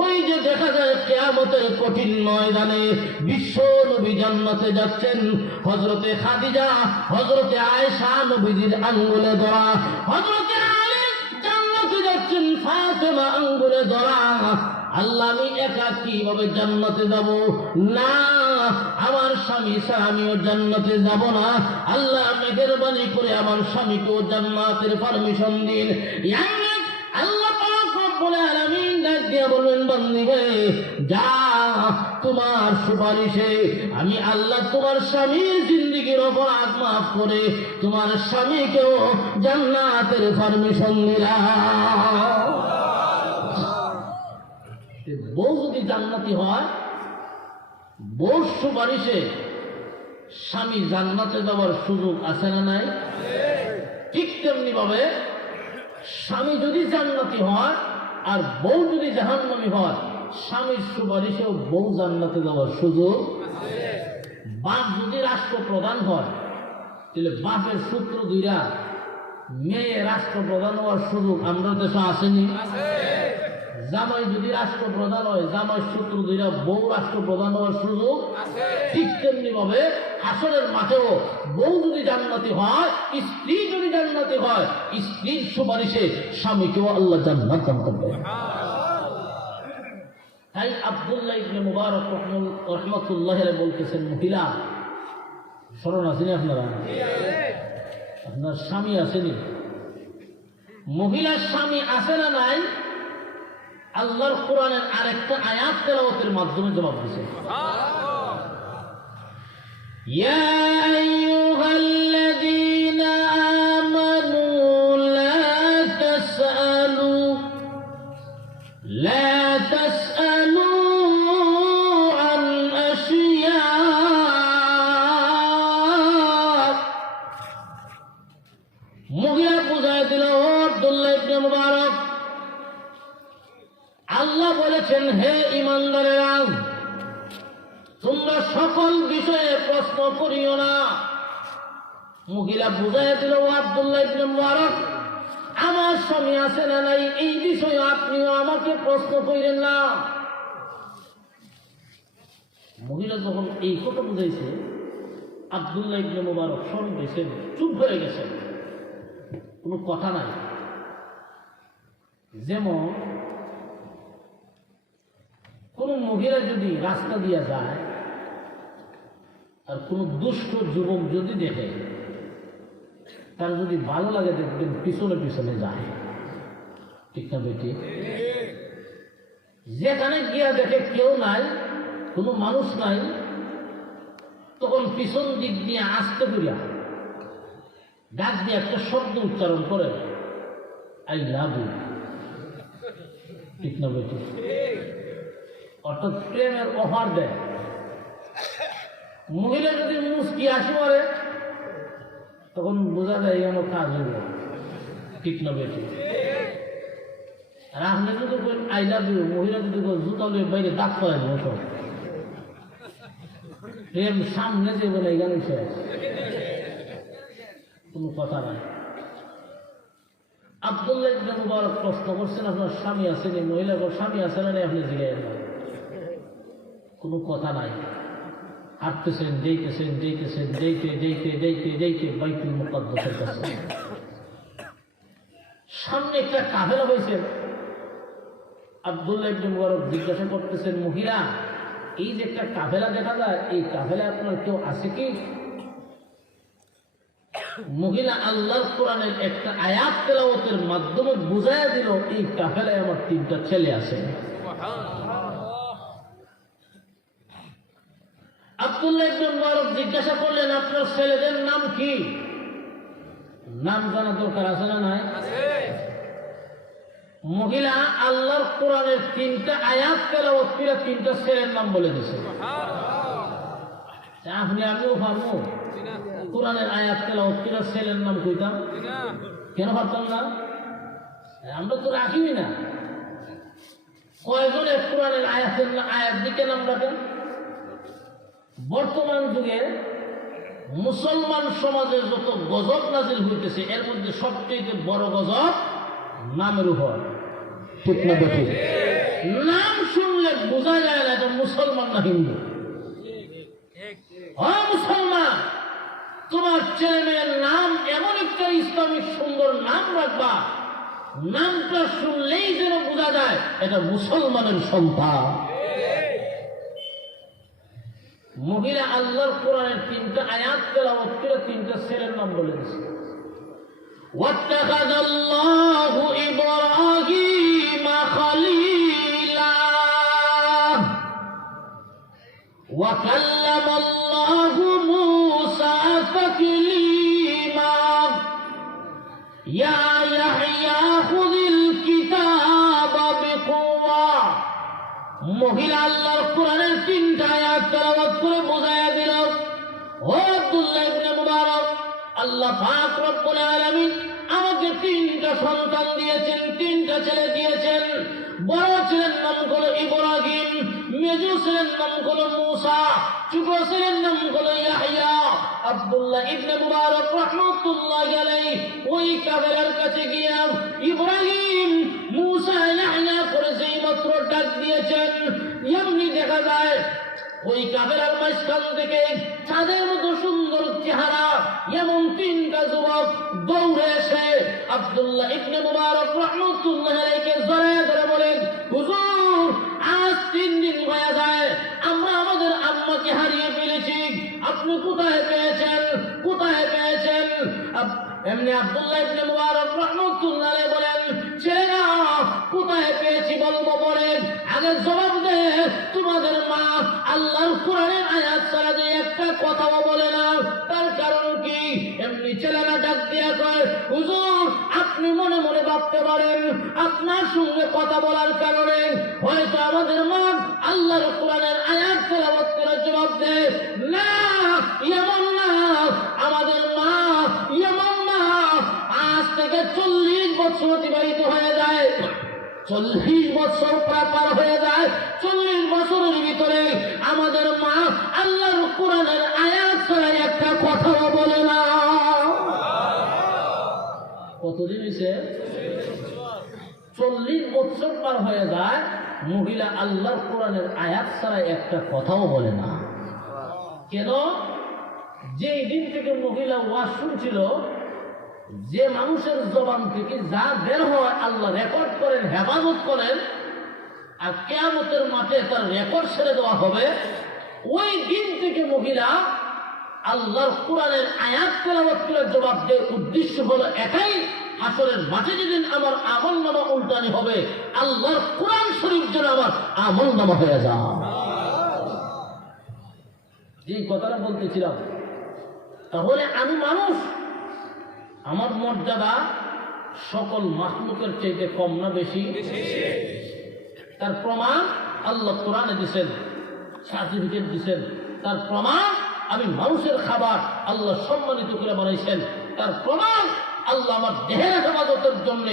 ওই যে দেখা যায় কিয়ামতের কঠিন ময়দানে বিশ্ব নবী জান্নাতে যাচ্ছেন, হযরতে খাদিজা, হযরতে আয়েশা নবীজির আঙ্গুলে ধরা, হযরতে আলী জান্নাতে যাচ্ছেন, ফাতেমা আঙ্গুলে ধরা। আল্লাহ, আমি একা কিভাবে জান্নাতে যাব? না, আমার স্বামী ছাড়া আমিও জান্নাতে যাব না। আল্লাহ মেহেরবানি করে আমার স্বামীকেও জান্নাতের পারমিশন দিন। আল্লাহ পাক রব্বুল আলামিন ডাক দিয়ে বলবেন, বান্দি হে, যা, তোমার সুপারিশে আমি আল্লাহ তোমার স্বামীর জিন্দেগীর অপরাধ মাফ করে তোমার স্বামীকেও জান্নাতের পারমিশন দিলাম। বউ যদি জান্নাতি হয়, বউ সুপারিশে স্বামী জান্নাতে যাওয়ার সুযোগ আছে না নাই? ঠিক তেমনি ভাবে স্বামী যদি জান্নাতি হয় আর বউ যদি জাহান্নামী হয়, স্বামীর সুপারিশেও বউ জান্নাতে যাওয়ার সুযোগ। বাপ যদি রাষ্ট্রপ্রধান হয়, তাহলে বাপের সূত্র দুইরা মেয়ে রাষ্ট্রপ্রধান হওয়ার সুযোগ আমরা দেশে আসেনি? জামাই যদি রাষ্ট্রপ্রধান হয়, জামাই সূত্র দুইরা বউ রাষ্ট্রপ্রধান হওয়ার সুযোগ। ঠিক তেমনি ভাবে হাসরের মাঠেও বউ যদি জান্নাতি হয়, স্ত্রী যদি জান্নাতি হয়, স্ত্রীর সুপারিশে স্বামীকেও আল্লাহ জান্নাত দান করবে। তাই আব্দুল্লাহ ইবনে মুবারক রাহমাতুল্লাহি আলাইহি বলতেছেন, মহিলা, স্মরণ আছেনি আপনারা? আপনার স্বামী আসেনি? মহিলার স্বামী আছে না নাই? আল্লাহর কোরআনের আরেকটা আয়াত তেলাওয়াতের মাধ্যমে জবাব দিয়েছে। ইয়া আইয়ুহাল্লাযীনা আমানু লা তাসআলু আন আশিয়া। মহিলা বুঝায় দিল, আব্দুল্লাহ ইবনে মুবারক, আল্লাহ বলেছেন, হে ঈমানদারেরা, তোমরা সকল বিষয়ে প্রশ্ন করিও না। মহিলা বুঝাইয়া দিল, ও আব্দুল্লাহ ইবনে মুবারক, আমার স্বামী আছে না নাই, এই বিষয়ে আপনিও আমাকে প্রশ্ন করেন না। মহিলা যখন এই কথা বুঝাইছে, আব্দুল্লাহ ইবনে মুবারক শরম গেছেন, চুপ হয়ে গেছেন, কোনো কথা নাই। যেমন কোন মহিলা যদি রাস্তা দিয়ে যায় আর কোন দুষ্ট যুবক যদি দেখে, তার যদি ভালো লাগে, দেখবেন পিছনে পিছনে যায়। ঠিক না বেটি? যেখানে গিয়া দেখে কেউ নাই, কোনো মানুষ নাই, তখন পিছন দিক দিয়ে আস্তে করিয়া ডাক দিয়ে একটা শব্দ উচ্চারণ করে, আই লাভ ইউ। ঠিক না বেটি? অর্থাৎ প্রেমের অফার দেয়। মহিলা যদি মুস্কি হাসি মারে, তখন বোঝা যায় এমন কাজ হইব। ঠিক না বেটি? আর আপনি যদি আই লাভ ইউ, মহিলা যদি জুতা লয়ে বাইরে দাঁত করে দেবো, সব প্রেম সামনে যে বলে এখানে শেষ, কোনো কথা নাই। আব্দুল্লাহ ইবনে মুবারক প্রশ্ন করছেন, আপনার স্বামী আসেনি? মহিলা স্বামী আসে না? আপনি জিজ্ঞাসা করেন, কোনো কথা নাই। হাঁটতেছেন, যেতেছেন, যেতেছেন, যেতে যেতে যেতে যেতে বাইতুল মুকাদ্দাসের কাছে সামনে একটা কাফেলা হয়েছে। আব্দুল্লাহ ইবনে মুবারক জিজ্ঞাসা করতেছেন, মহিলা, এই যে একটা কাফেলা দেখা যায়, এই কাফেলা আপনার কেউ আছে কি? মহিলা আল্লাহর কোরআনের একটা আয়াত তেলাওয়াতের মাধ্যমে বুঝাইয়া দিল এই কাফেলায় আমার 3টা ছেলে আছে। আব্দুল্লাহ ইবনে মুবারক জিজ্ঞাসা করলেন, আপনার ছেলেদের নাম কি? নাম জানা দরকার আছে না নাই? মহিলা আল্লাহর কোরআনের 3টা আয়াত তেলাওয়াত করে 3টা ছেলের নাম বলে দিয়েছে। আপনি আমিও পারবো কোরআনের আয়াত তেলাওয়াত করে ছেলের নাম কইতাম? কেন পারতাম না? আমরা তো রাখিবি না। কয়জনে কোরআনের আয়াত দিকে নাম রাখেন? বর্তমান যুগে মুসলমান সমাজে যত গজব নাজিল হইতেছে, এর মধ্যে সবচেয়ে বড় গজব নামের উপর। ঠিক না বেঠি? নাম শুনলে বোঝা যায় না এটা মুসলমান না হিন্দু। মুসলমান, তোমার ছেলে মেয়ের নাম এমন একটা ইসলামিক সুন্দর নাম রাখবা, নামটা শুনলেই যেন বোঝা যায় এটা মুসলমানের সন্তান। মহিলা আল্লাহর কোরআনের 3টা আয়াত তেলাওয়াত করে 3টা ছেলের নাম বলে দিয়েছে। واتخذ الله إبراهيم خليلا وكلم الله موسى تكليما يا يحيى خذ الكتاب بقوة। মহিলা আল্লাহর কোরআনের 3টা আয়াত তেলাওয়াত করে বোঝায়া দিল, ও আব্দুল্লাহ ইবনে মুবারক, আল্লাহ পাক রব্বুল আলামিন আমাকে 3টা সন্তান দিয়েছেন, 3টা ছেলে দিয়েছেন। বড় ছেলের নাম হলো ইব্রাহিম, মেজো ছেলের নাম হলো মূসা, ছোট ছেলের নাম হলো ইয়াহইয়া। আব্দুল্লাহ ইবনে মুবারক রাহমাতুল্লাহি আলাইহি ওই কাফেলার কাছে গিয়া ইব্রাহিম, মূসা, ইয়াহইয়া করে যেই মাত্র ডাক দিয়েছেন, এমনি দেখা যায় ওই কাফেলার মাঝখান থেকে চাঁদের মতো সুন্দর চেহারা এমন 3টা যুবক দৌড়ে এসে আব্দুল্লাহ ইবনে মুবারক রাহমাতুল্লাহি আলাইহিকে জড়ায় ধরে বলেন, হুজুর, আজ 3 দিন হয়ে যায় আমরা আমাদের আম্মাকে হারিয়ে ফেলেছি, আপনি কোথায় পেয়েছেন? কোথায় পেয়েছেন? এমনি আব্দুল্লাহ ইবনে মুবারক রাহমাতুল্লাহি আলাইহি বলেন, ছেলেরা, কোথায় পেয়েছি বলবো পরে, আগে জবাব দে, তোমাদের মা আল্লাহর কোরআনের আয়াত ছাড়া যে একটা কথাও বলে না, তার কারণ কি? এমনি ছেলেরা ডাক দিয়া কয়, হুজুর, আপনি মনে মনে ভাবতে পারেন আপনার সঙ্গে কথা বলার কারণে হয়তো আমাদের মা আল্লাহর কোরআনের আয়াত তেলাওয়াত করে জবাব দেয় না। এমন না, আমাদের মা এমন না। আজ থেকে 40 বছর অতিবাহিত হয়ে যায়, 40 বছর পার হয়ে যায়, 40 বছরের ভিতরে আমাদের মা আল্লাহর কোরআনের আয়াত ছাড়া একটা কথাও বলে না। কতদিন হয়েছে? 40 বছর পার হয়ে যায়, মহিলা আল্লাহর কোরআনের আয়াত ছাড়া একটা কথাও বলে না। কেন? যেই দিন থেকে মহিলা ওয়াজ শুনছিল, যে মানুষের জবান থেকে যা বের হয় আল্লাহ রেকর্ড করেন, হেফাজত করেন, আর কিয়ামতের মাঠে তার রেকর্ড ছেড়ে দেওয়া হবে, ওই দিন থেকে মহিলা আল্লাহর কোরআনের আয়াত তেলাওয়াত করে জবাব দেওয়ার উদ্দেশ্য হলো একাই, হাসরের মাঠে যেদিন আমার আমলনামা উল্টানি হবে, আল্লাহর কোরআন শরীফ যেন আমার আমলনামা হয়ে যায়। যে কথাটা বলতেছিলাম, তাহলে আমি মানুষ, আমার মর্যাদা সকল মাখলুকের চাইতে কম না বেশি? তার প্রমাণ আল্লাহ কোরআনে দিয়েছেন, সার্টিফিকেট দিয়েছেন। তার প্রমাণ আমি মানুষের খাবার আল্লাহ সম্মানিত করে বানাইছেন। তার প্রমাণ আল্লাহ আমার দেহের হেফাজতের জন্য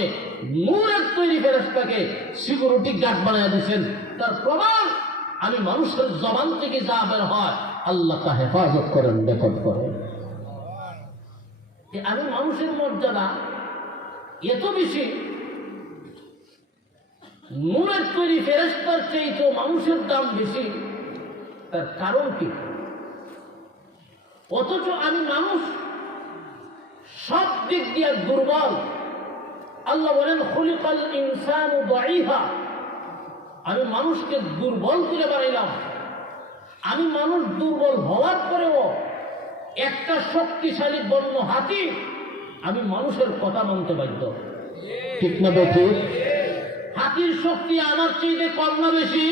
নূরের তৈরি ফেরেশতাকে সিকিউরিটি গার্ড বানিয়ে দিয়েছেন। তার প্রমাণ আমি মানুষের জবান থেকে যা বের হয় আল্লাহ তা হেফাজত করেন, রেকর্ড করেন। আমি মানুষের মর্যাদা এত বেশি, নূরের তৈরি ফেরেশতার চেয়ে মানুষের দাম বেশি। তার কারণ কি? অথচ আমি মানুষ, সব দিক দিয়ে দুর্বল। আল্লাহ বলেন, খুলিকাল ইনসানু দাঈফা, আমি মানুষকে দুর্বল করে বানাইলাম। আমি মানুষ দুর্বল হওয়ার পরেও একটা শক্তিশালী বন্য হাতি আমি মানুষের কথা মানতে বাধ্য। ঠিক না বেঠিক? হাতির শক্তি আমার চেয়ে কম না বেশি?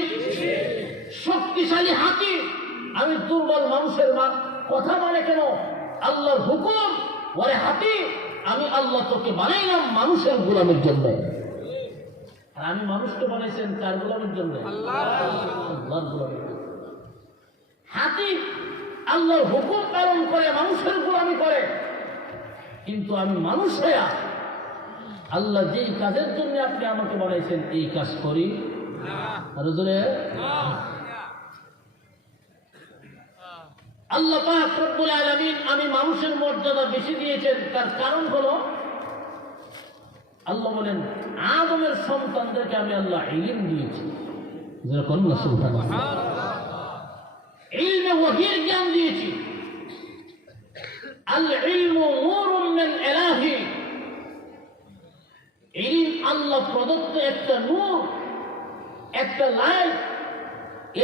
শক্তিশালী হাতি আমি দুর্বল মানুষের কথা মানে কেন? আল্লাহর হুকুম, ওরে হাতি আমি আল্লাহ তোকে বানাইলাম মানুষের গোলামের জন্য। আর আমি মানুষকে বানাইছেন কার গোলামের জন্য? আল্লাহর গোলামের জন্য। হাতি আল্লাহর হুকুম পালন করে মানুষের গোলামি করে, কিন্তু আমি মানুষ হইয়া আল্লাহ যেই কাজের জন্য আপনি আমাকে বানাইছেন এই কাজ করি। আর আল্লাহ পাক রব্বুল আলামিন আমি মানুষের মর্যাদা বেশি দিয়েছেন, তার কারণ হলো আল্লাহ বলেন আদমের সন্তানদেরকে আমি আল্লাহ ইলম দিয়েছি। যেরকম না সুবহানাল্লাহ, ইলমে ওয়াহির জ্ঞান দিয়েছি। আল ইলমু নূরুম মিন ইলাহি, ইলম আল্লাহ প্রদত্ত একটা নূর, একটা লাইট।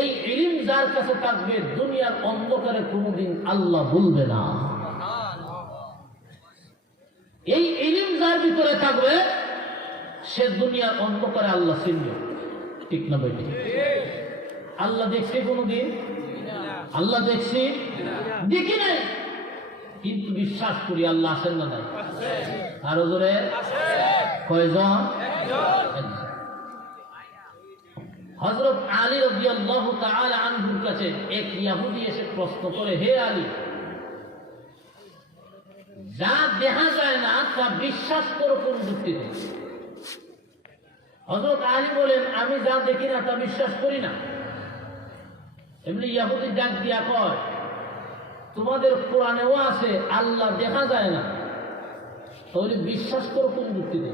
এই ইলম যার কাছে থাকবে দুনিয়ার অন্ধকারে কোনোদিন আল্লাহ ভুলবে না। এই ইলম যার ভিতরে থাকবে সে দুনিয়ার অন্ধকারে আল্লাহ চিনবে। ঠিক না বেটি? আল্লাহ দেখছি কোনোদিন? আল্লাহ দেখছি? দেখি নাই, কিন্তু বিশ্বাস করি আল্লাহ আছেন না নাই? আরো জোরে কয়জন? হযরত আলী রাদিয়াল্লাহু তাআলা আনহুর কাছে এক ইহুদি এসে প্রশ্ন করে, হে আলী, যা দেখা যায় না তা বিশ্বাস করো কোন যুক্তিতে? হযরত আলী বলেন, আমি যা দেখি না তা বিশ্বাস করি না। এমনি ইহুদি ডাক দিয়া কয়, তোমাদের কোরআনেও আছে আল্লাহ দেখা যায় না, তাহলে বিশ্বাস করো কোন যুক্তিতে?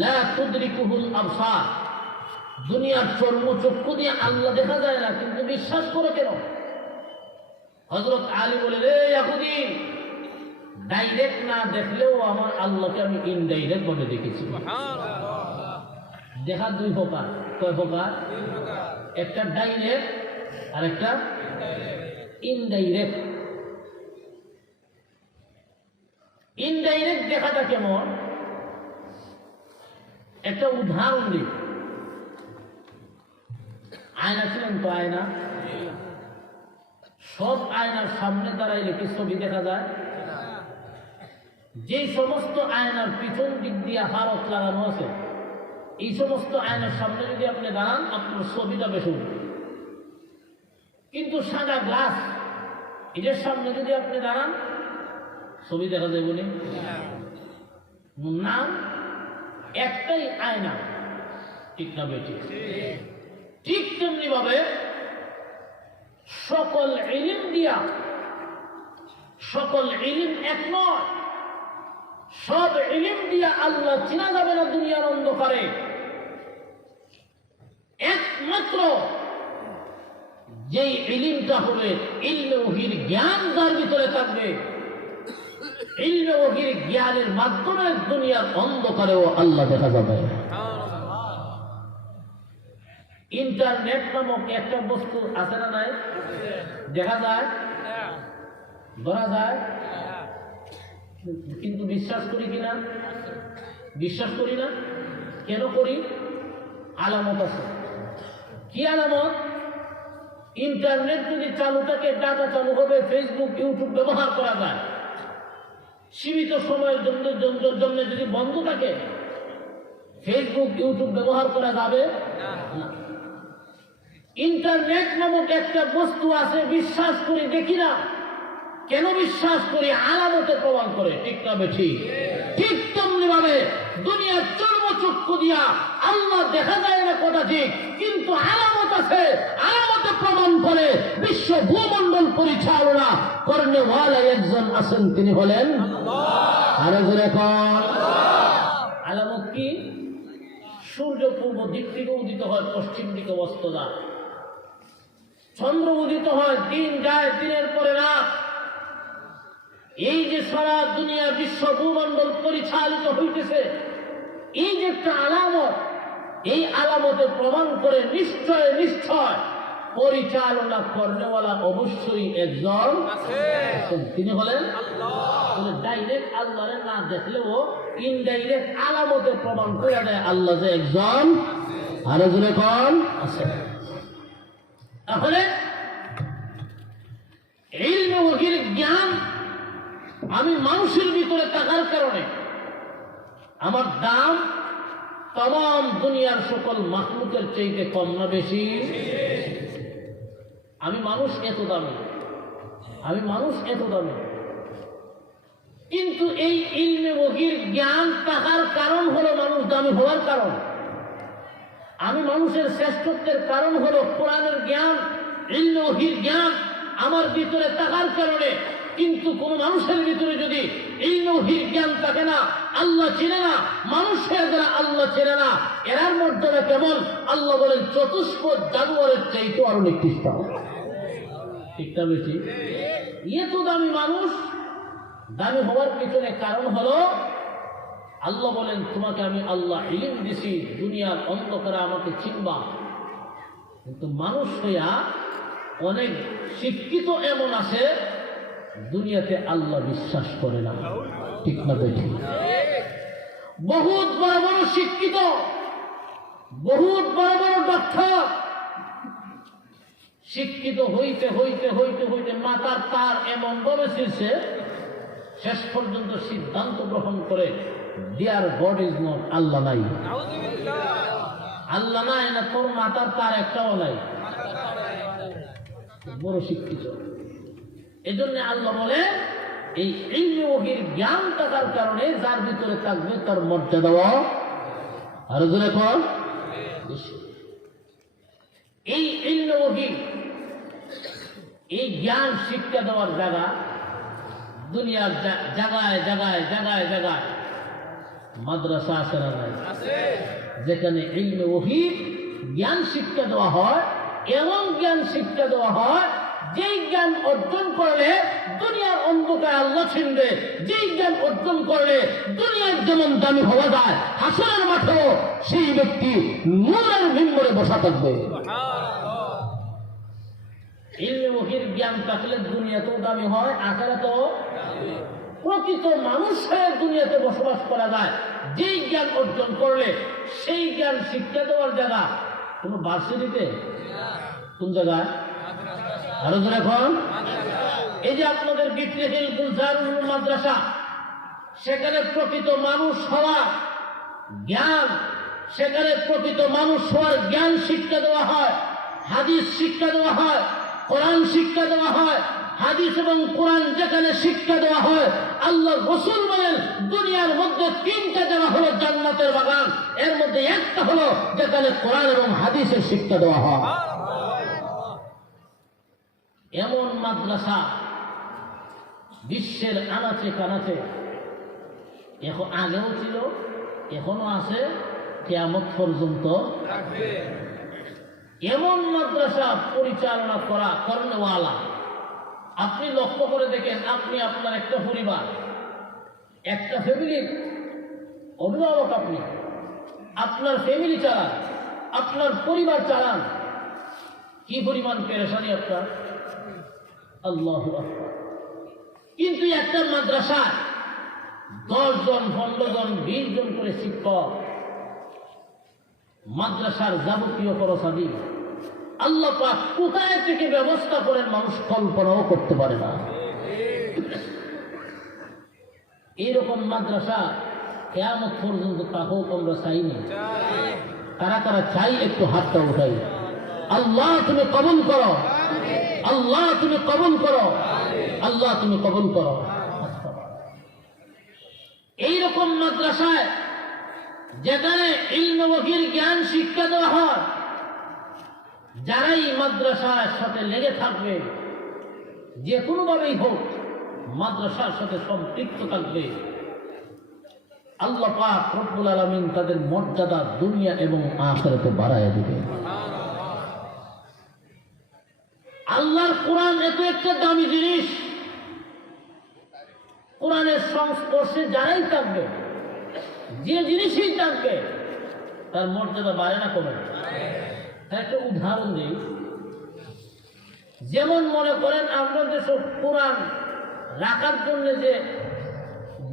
লা তুদরিকুহুল আবসার, দুনিয়ার চর্মচক্ষু দিয়ে আল্লাহ দেখা যায় না, কিন্তু বিশ্বাস করো কেন? হযরত আলী বলে, রে ইহুদি, ডাইরেক্ট না দেখলেও আমার আল্লাহকে আমি ইনডাইরেক্ট ভাবে দেখেছি। দেখা দুই প্রকার। কয় প্রকার? একটা ডাইরেক্ট আর একটা ইনডাইরেক্ট। ইনডাইরেক্ট দেখাটা কেমন? একটা উদাহরণ দিই। আয়না ছিলেন তো? আয়না, সব আয়নার সামনে দাঁড়াইলে কি ছবি দেখা যায়? যে সমস্ত আয়নার পিছন দিক দিয়ে হারত লাগানো আছে, এই সমস্ত আয়নার সামনে যদি আপনি দাঁড়ান আপনার ছবিটা বেশি উঠবে। কিন্তু সাদা গ্লাস, এটার সামনে যদি আপনি দাঁড়ান ছবি দেখা যায় বলি না? একটাই আয়না। ঠিক না বেটি? ঠিক তেমনি ভাবে সকল ইলম দিয়া, সকল ইলম এক নয়। সব ইলম দিয়া আল্লাহ চেনা যাবে না দুনিয়ার অন্ধকারে। একমাত্র যেই ইলমটা হবে ইলমে ওহীর জ্ঞান যার ভিতরে থাকবে, ইলমে ওহীর জ্ঞানের মাধ্যমে দুনিয়ার অন্ধকারেও আল্লাহ দেখা যাবে। ইন্টারনেট নামক একটা বস্তু আছে না নাই? দেখা যায়, ধরা যায়, কিন্তু বিশ্বাস করি কিনা? বিশ্বাস করি না। কেন করি? আলামত আছে। কি আলামত? ইন্টারনেট যদি চালু থাকে, ডাটা চালু হবে, ফেসবুক ইউটিউব ব্যবহার করা যায়। সীমিত সময়ের জন্য যদি বন্ধ থাকে, ফেসবুক ইউটিউব ব্যবহার করা যাবে না। ইন্টারনেট নামক একটা বস্তু আছে, বিশ্বাস করি, দেখি না। কেন বিশ্বাস করি? আলামতে প্রমাণ করে। ঠিক না বেঠি? ঠিক তেমনি ভাবে দুনিয়ার চর্মচক্ষু দিয়া আল্লাহ দেখা যায় না কথা ঠিক, কিন্তু আলামত আছে, আলামতে প্রমাণ করে। বিশ্ব ভূমণ্ডল পরিচালনা করনে ওয়ালা একজন আছেন, তিনি হলেন আলামত কি? সূর্য পূর্ব দিক থেকে উদিত হয়, পশ্চিম দিকে অস্ত যায়। চন্দ্র উদিত হয়, দিন যায়, দিনের পরে রাত। এই যে সারা দুনিয়া বিশ্ব ভূমণ্ডল পরিচালিত হইতেছে, এই যে একটা আলামত, এই আলামতে প্রমাণ করে নিশ্চয় নিশ্চয় পরিচালনা করেওয়ালা অবশ্যই একজন আছেন। তিনি হলেন আল্লাহ। ডাইরেক্ট আল্লাহরে না দেখলেও ইনডাইরেক্ট আলামতে প্রমাণ করে দেয় আল্লাহ যে একজন আর একজন আছে। তাহলে ইলমে ওহীর জ্ঞান আমি মানুষের ভিতরে থাকার কারণে আমার দাম तमाम দুনিয়ার সকল মাখলুকের চাইতে কম না বেশি? আমি মানুষ এত দামি, আমি মানুষ এত দামি, কিন্তু এই ইলমে ওহীর জ্ঞান থাকার কারণ হলো মানুষ দামি হওয়ার কারণ। আমি মানুষের শ্রেষ্ঠত্বের কারণ হলো কোরআনের জ্ঞান, ইলমে ওহীর জ্ঞান আমার ভিতরে থাকার কারণে। কিন্তু কোন মানুষের ভিতরে যদি ইলমে ওহীর জ্ঞান থাকে না, আল্লাহ চেনে না, মানুষের দ্বারা আল্লাহ চেনে না, এরার মর্যাদা কেমন? আল্লাহ বলেন চতুষ্প জানোয়ারের চাইতে আরো নিকৃষ্ট। ঠিক না বেশি? এত দামি মানুষ, দামি হওয়ার পিছনে কারণ হলো আল্লাহ বলেন তোমাকে আমি আল্লাহ ইলম দিছি, দুনিয়ার অন্ধকারে আমাকে চিনবা। কিন্তু মানুষ হইয়া অনেক শিক্ষিত এমন আছে দুনিয়াতে আল্লাহ বিশ্বাস করে না। ঠিক না বেশি? বহুত বড় বড় শিক্ষিত, বহুত বড় বড় ডক্টর, শিক্ষিত হইতে হইতে হইতে হইতে মাথার তার এমন ভাবে ছিঁড়ছে, শেষ পর্যন্ত সিদ্ধান্ত গ্রহণ করে ডিয়ার গড ইজ নট, আল্লাহ নাই। আল্লাহ নাই না, তোর মাথার তার একটাও নাই। বড় শিক্ষিত। এজন্য আল্লাহ বলে এই ইলমে ওহীর জ্ঞান থাকার কারণে যার ভিতরে থাকবে তার মর্যাদা আরো জোরে কর। এই ইলমে ওহী, এই জ্ঞান শিক্ষা দেওয়ার জায়গা দুনিয়ার জায়গায় জায়গায় জায়গায় জায়গায় মাদ্রাসা আছে না নাই? যেখানে ইলমে ওহী জ্ঞান শিক্ষা দেওয়া হয়, এমন জ্ঞান শিক্ষা দেওয়া হয় যেই জ্ঞান অর্জন করলে দুনিয়ার অন্ধকার আল্লাহ চিনবে, যেই জ্ঞান অর্জন করলে দুনিয়ার যেমন দামি হওয়া যায়, হাসরের মাঠেও সেই ব্যক্তি নূরের মিম্বরে বসা থাকবে। ইলমে ওহীর জ্ঞান থাকলে দুনিয়াতেও দামি হয়, আখিরাতেও। প্রকৃত মানুষ হয়ে দুনিয়াতে বসবাস করা যায় যেই জ্ঞান অর্জন করলে। সেই জ্ঞান শিক্ষা দেওয়ার জায়গা কোন ভার্সিটিতে? কোন জায়গায়? আরো জোরে এখন এই যে আপনাদের বিক্রিহিল গুলজারুল মাদ্রাসা, সেখানে প্রকৃত মানুষ হওয়া জ্ঞান, সেখানে প্রকৃত মানুষ হওয়ার জ্ঞান শিক্ষা দেওয়া হয়, হাদিস শিক্ষা দেওয়া হয়, কোরআন শিক্ষা দেওয়া হয়। হাদিস এবং কোরআন যেখানে শিক্ষা দেওয়া হয়, আল্লাহ রাসূল বলেন দুনিয়ার মধ্যে তিনটা জায়গা হলো জান্নাতের বাগান, এর মধ্যে একটা হলো যেখানে কোরআন এবং হাদিসের শিক্ষা দেওয়া হয়। এমন মাদ্রাসা বিশ্বের আনাচে কানাচে এখন আগেও ছিল, এখনো আছে, কিয়ামত পর্যন্ত এমন মাদ্রাসা পরিচালনা করেনওয়ালা। আপনি লক্ষ্য করে দেখেন, আপনি আপনার একটা পরিবার, একটা ফ্যামিলির অভিভাবক, আপনি আপনার ফ্যামিলি চালান, আপনার পরিবার চালান, কি পরিমাণ পেরেশানি আপনার! আল্লাহু আকবার। কিন্তু একটা মাদ্রাসায় 10 জন, 15 জন, 20 জন করে শিক্ষক, মাদ্রাসার যাবতীয় খরচাদি আল্লাহ পাক কোথায় থেকে ব্যবস্থা করেন মানুষ কল্পনাও করতে পারে না। এইরকম মাদ্রাসা কিয়ামত পর্যন্ত তাকেও আমরা চাইনি। কারা কারা চাই একটু হাতটা উঠাই। আল্লাহ তুমি কবুল করো, আল্লাহ তুমি কবুল করো, আল্লাহ তুমি কবুল করো। এইরকম মাদ্রাসায় যেখানে ইলম ওহীর জ্ঞান শিক্ষা দেওয়া হয়, যারাই মাদ্রাসার সাথে লেগে থাকবে, যে কোনোভাবেই হোক মাদ্রাসার সাথে সম্পৃক্ত থাকবে, আল্লাহ পাক রব্বুল আলামিন তাদের মর্যাদা দুনিয়া এবং আখিরাতে বাড়ায় দিবে। আল্লাহর কোরআন এত একটা দামি জিনিস, কোরআনের সংস্পর্শে যারাই থাকবে, যে জিনিসই থাকবে, তার মর্যাদা বাড়ে না কমে। একটা উদাহরণ দিই, যেমন মনে করেন আমরা যেসব কোরআন রাখার জন্য যে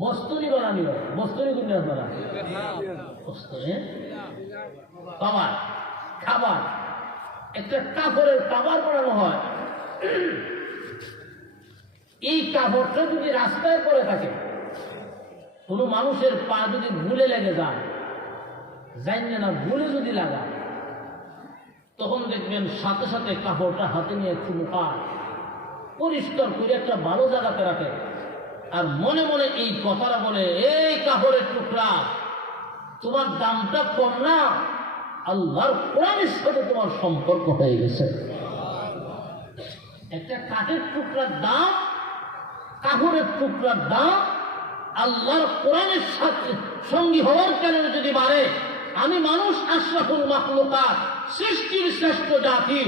বস্তুরি বানানি হয়, বস্তুরি কিনে আপনারা খাবার খাবার একটা কাপড়ের কাবার বানানো হয়। এই কাপড়টা যদি রাস্তায় পড়ে থাকে, কোনো মানুষের পা যদি ভুলে লেগে যায়, জানলে না ভুলে যদি লাগায়, তখন দেখবেন সাথে সাথে কাপড়টা হাতে নিয়ে চুমকায়, পরিষ্কার করে একটা ভালো জায়গাতে রাখে, আর মনে মনে এই কথাটা বলে, এই কাপড়ের টুকরা, তোমার দামটা কম না, আল্লাহর কোরআনের সাথে তোমার সম্পর্ক হয়ে গেছে। একটা কাঠের টুকরার দাম, কাপড়ের টুকরার দাম আল্লাহর কোরআনের সাথে সঙ্গী হওয়ার কারণে যদি বাড়ে, আমি মানুষ আশরাফুল মাখলুকাত, সৃষ্টির শ্রেষ্ঠ জাতি,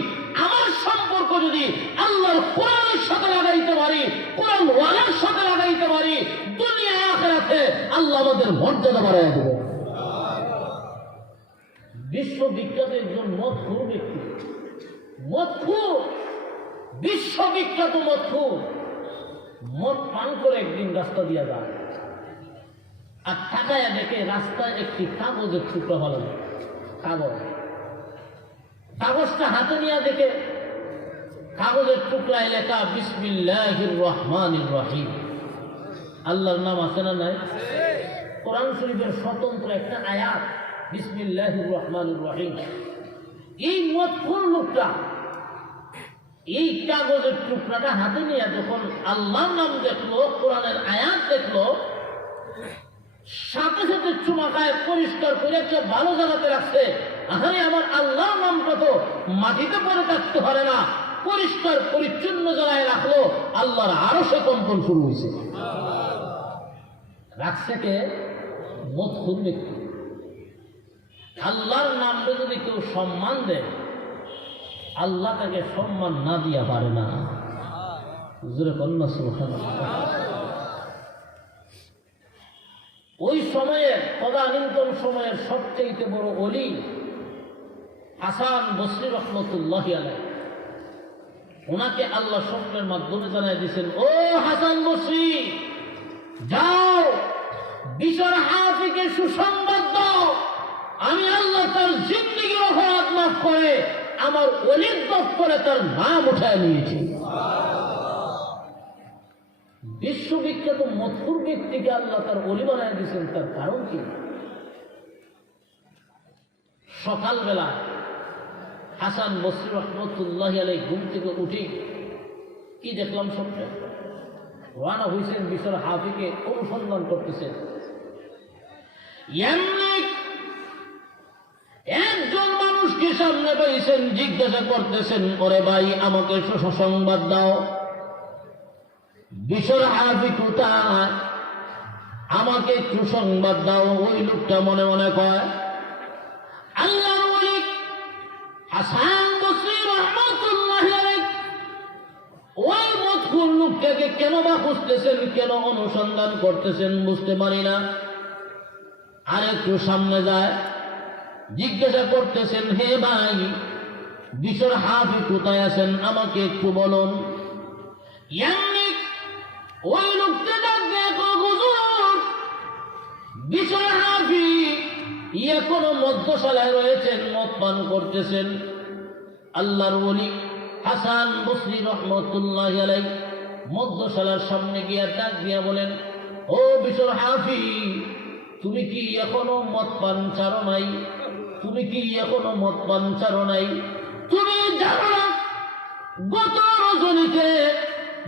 আমার সম্পর্ক যদি আল্লাহর কোরআনের সাথে লাগাইতে পারি, কোরআন ওয়ালার সাথে লাগাইতে পারি, দুনিয়া আখিরাতে আল্লাহ আমাদের মর্যাদা বাড়ায় দেবে। বিশ্ববিখ্যাত একজন মদখোর ব্যক্তি, মদখোর, বিশ্ববিখ্যাত মদখোর, মদ পান করে একদিন রাস্তা দিয়া যায়, আর তাকায়া দেখে রাস্তায় একটি কাগজের টুকরা ভালো, কাগজটা হাতে নিয়ে দেখে কাগজের টুকরায় লেখা বিসমিল্লাহির রহমানির রহিম। আল্লাহর নাম আছে না নাই? কোরআন শরীফের স্বতন্ত্র একটা আয়াত বিসমিল্লাহির রহমানির রহিম। এই মদখোর লোকটা এই কাগজের টুকরাটা হাতে নিয়ে যখন আল্লাহর নাম দেখলো, কোরআনের আয়াত দেখলো, সাথে সাথে চুমা খায়, পরিষ্কার করে একটা ভালো জায়গাতে রাখছে। আরে আমার আল্লাহর নামটা তো মাটিতে পড়ে থাকতে পারে না, পরিষ্কার পরিচ্ছন্ন জায়গায় রাখলো, আল্লাহর আরো সে কম্পন শুরু হয়েছে। রাখছে কে? মদখোর ব্যক্তি। আল্লাহর নামটা যদি কেউ সম্মান দেয়, আল্লাহ তাকে সম্মান না দিয়া পারে না। ওই সময়ে তদানীন্তন সময়ের সবচেয়ে বড় ওলি হাসান বসরি রহমতুল্লাহি আলাইহি, ওনাকে আল্লাহ স্বপ্নের মাধ্যমে জানাই দিয়েছেন, ও হাসান বসরি, যাও বিশর হাফিকে সুসংবাদ দাও, আমি আল্লাহ তার জিন্দেগির অপরাধ মাফ করে আমার ওলির দপ্তরে তার নাম উঠায় নিয়েছি। বিশ্ববিখ্যাত মদখোর ব্যক্তিকে আল্লাহ তার ওলি বানায় দিয়েছেন, তার কারণ কি? সকালবেলা হাসান বসরি রহমতুল্লাহি আলাইহি ঘুম থেকে উঠে কি দেখলাম? স্বপ্নে রানা হয়েছেন বিশর হাফিকে অনুসন্ধান করতেছেন। একজন মানুষকে সামনে পেয়েছেন, জিজ্ঞাসা করতেছেন, ওরে ভাই আমাকে সুসংবাদ দাও, বিশর হাফি কোথায়, আমাকে একটু সংবাদ দাও। ওই লোকটা মনে মনে কয়, আল্লাহর ওলি হাসান বসরি রহমাতুল্লাহি আলাইহি ওই মদখোর লোকটাকে কেন বা খুঁজতেছেন, কেন অনুসন্ধান করতেছেন বুঝতে পারি না। আর একটু সামনে যায়, জিজ্ঞাসা করতেছেন, হে ভাই বিশর হাফি কোথায় আছেন, আমাকে একটু বলুন। ওই লোকটা ডাকবে, হুজুর বিশর হাফি এখনো মধ্যশালায় রয়েছেন, মদ পান করতেছেন। আল্লাহর ওলি হাসান বসরি রহমতুল্লাহি আলাইহি মধ্যশালার সামনে গিয়া ডাক দিয়া বলেন, ও বিশর হাফি, তুমি কি এখনো মদ পান ছাড়ো নাই? তুমি কি এখনো মদ পান ছাড়ো নাই? তুমি জানো না গত রজনীতে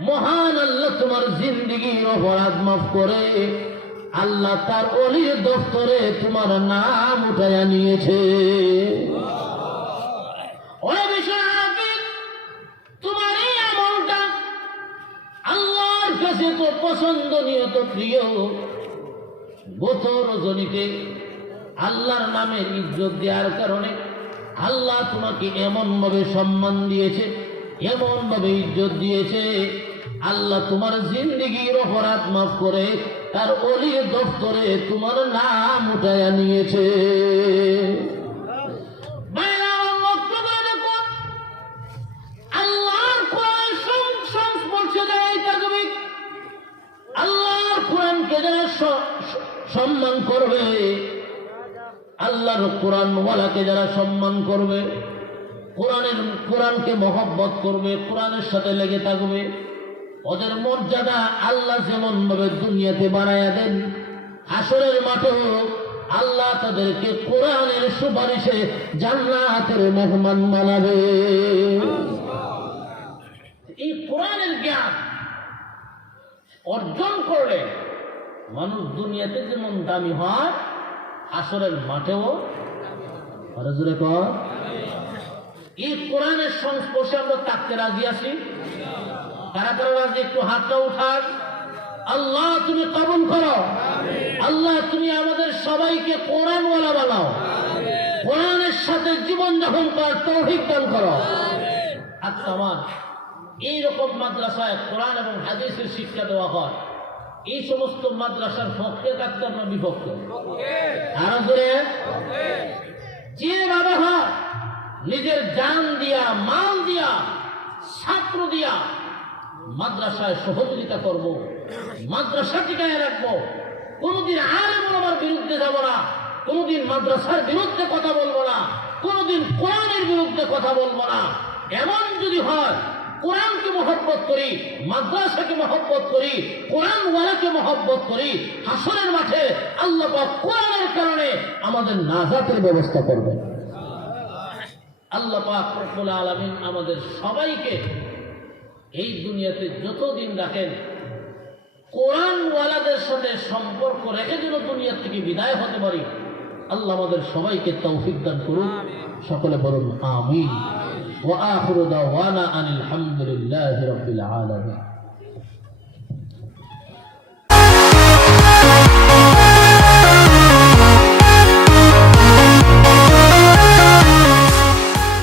মহান আল্লাহ তোমার জিন্দেগির অপরাধ মাফ করে আল্লাহ তার ওলির দপ্তরে তোমার নাম উঠাইয়া নিয়েছে। তোমার এই আমলটা আল্লাহর কাছে তো পছন্দনীয়, তো প্রিয়। গত রজনীতে আল্লাহর নামের ইজ্জত দেওয়ার কারণে আল্লাহ তোমাকে এমন ভাবে সম্মান দিয়েছে, এমন ভাবে ইজ্জত দিয়েছে, আল্লাহ তোমার জিন্দেগির অপরাধ মাফ করে তার ওলির দপ্তরে তোমার নাম উঠাইয়া নিয়েছে। আল্লাহর সম্মান করবে, আল্লাহর কোরআনওয়ালাকে যারা সম্মান করবে, কোরআনকে মহব্বত করবে, কোরআনের সাথে লেগে থাকবে, ওদের মর্যাদা আল্লাহ যেমন ভাবে দুনিয়াতে বাড়াইয়া দেন, হাসরের মাঠেও আল্লাহ তাদেরকে কোরআনের সুপারিশে জান্নাতের মেহমান বানাবে। এই কোরআনের জ্ঞান অর্জন করলে মানুষ দুনিয়াতে যেমন দামি হয়, হাসরের মাঠেও জোরে কর। এই কোরআনের সংস্পর্শে আমরা থাকতে রাজি আছি? কারা কারা রাজি? একটু হাতটা উঠান। আল্লাহ তুমি কবুল করো, আল্লাহ তুমি আমাদের সবাইকে কোরআনওয়ালা বানাও, কোরআনের সাথে জীবন যাপন করার তৌফিক দান করো। আচ্ছা, আমার এইরকম মাদ্রাসায় কোরআন এবং হাদিসের শিক্ষা দেওয়া হয়, এই সমস্ত মাদ্রাসার পক্ষে থাকতে আমরা বিপক্ষে। আরো জোরে। যে বাবা হয় নিজের জান দিয়া, মাল দিয়া, ছাত্র দিয়া মাদ্রাসায় সহযোগিতা করব, মাদ্রাসা টিকায় রাখবো, কোনদিন আলেম ওলামার বিরুদ্ধে যাব না, কোনদিন মাদ্রাসার বিরুদ্ধে কথা বলবো না, কোনদিন কোরআনের বিরুদ্ধে কথা বলবো না। এমন যদি হয়, কোরআনকে মহব্বত করি, মাদ্রাসাকে মহব্বত করি, কোরআনওয়ালাকে মহব্বত করি, হাসরের মাঠে আল্লাহ পাক কোরআনের কারণে আমাদের নাজাতের ব্যবস্থা করবেন। আল্লাহ পাক রব্বুল আলামিন আমাদের সবাইকে এই দুনিয়াতে যতদিন রাখেন কোরআনওয়ালাদের সাথে সম্পর্ক রেখে যেন দুনিয়া থেকে বিদায় হতে পারি, আল্লাহ আমাদের সবাইকে তৌফিক দান করুন। সকলে বলুন আমিন। ওয়া আখিরু দাওয়ানা আনিল হামদুলিল্লাহি রাব্বিল আলামিন।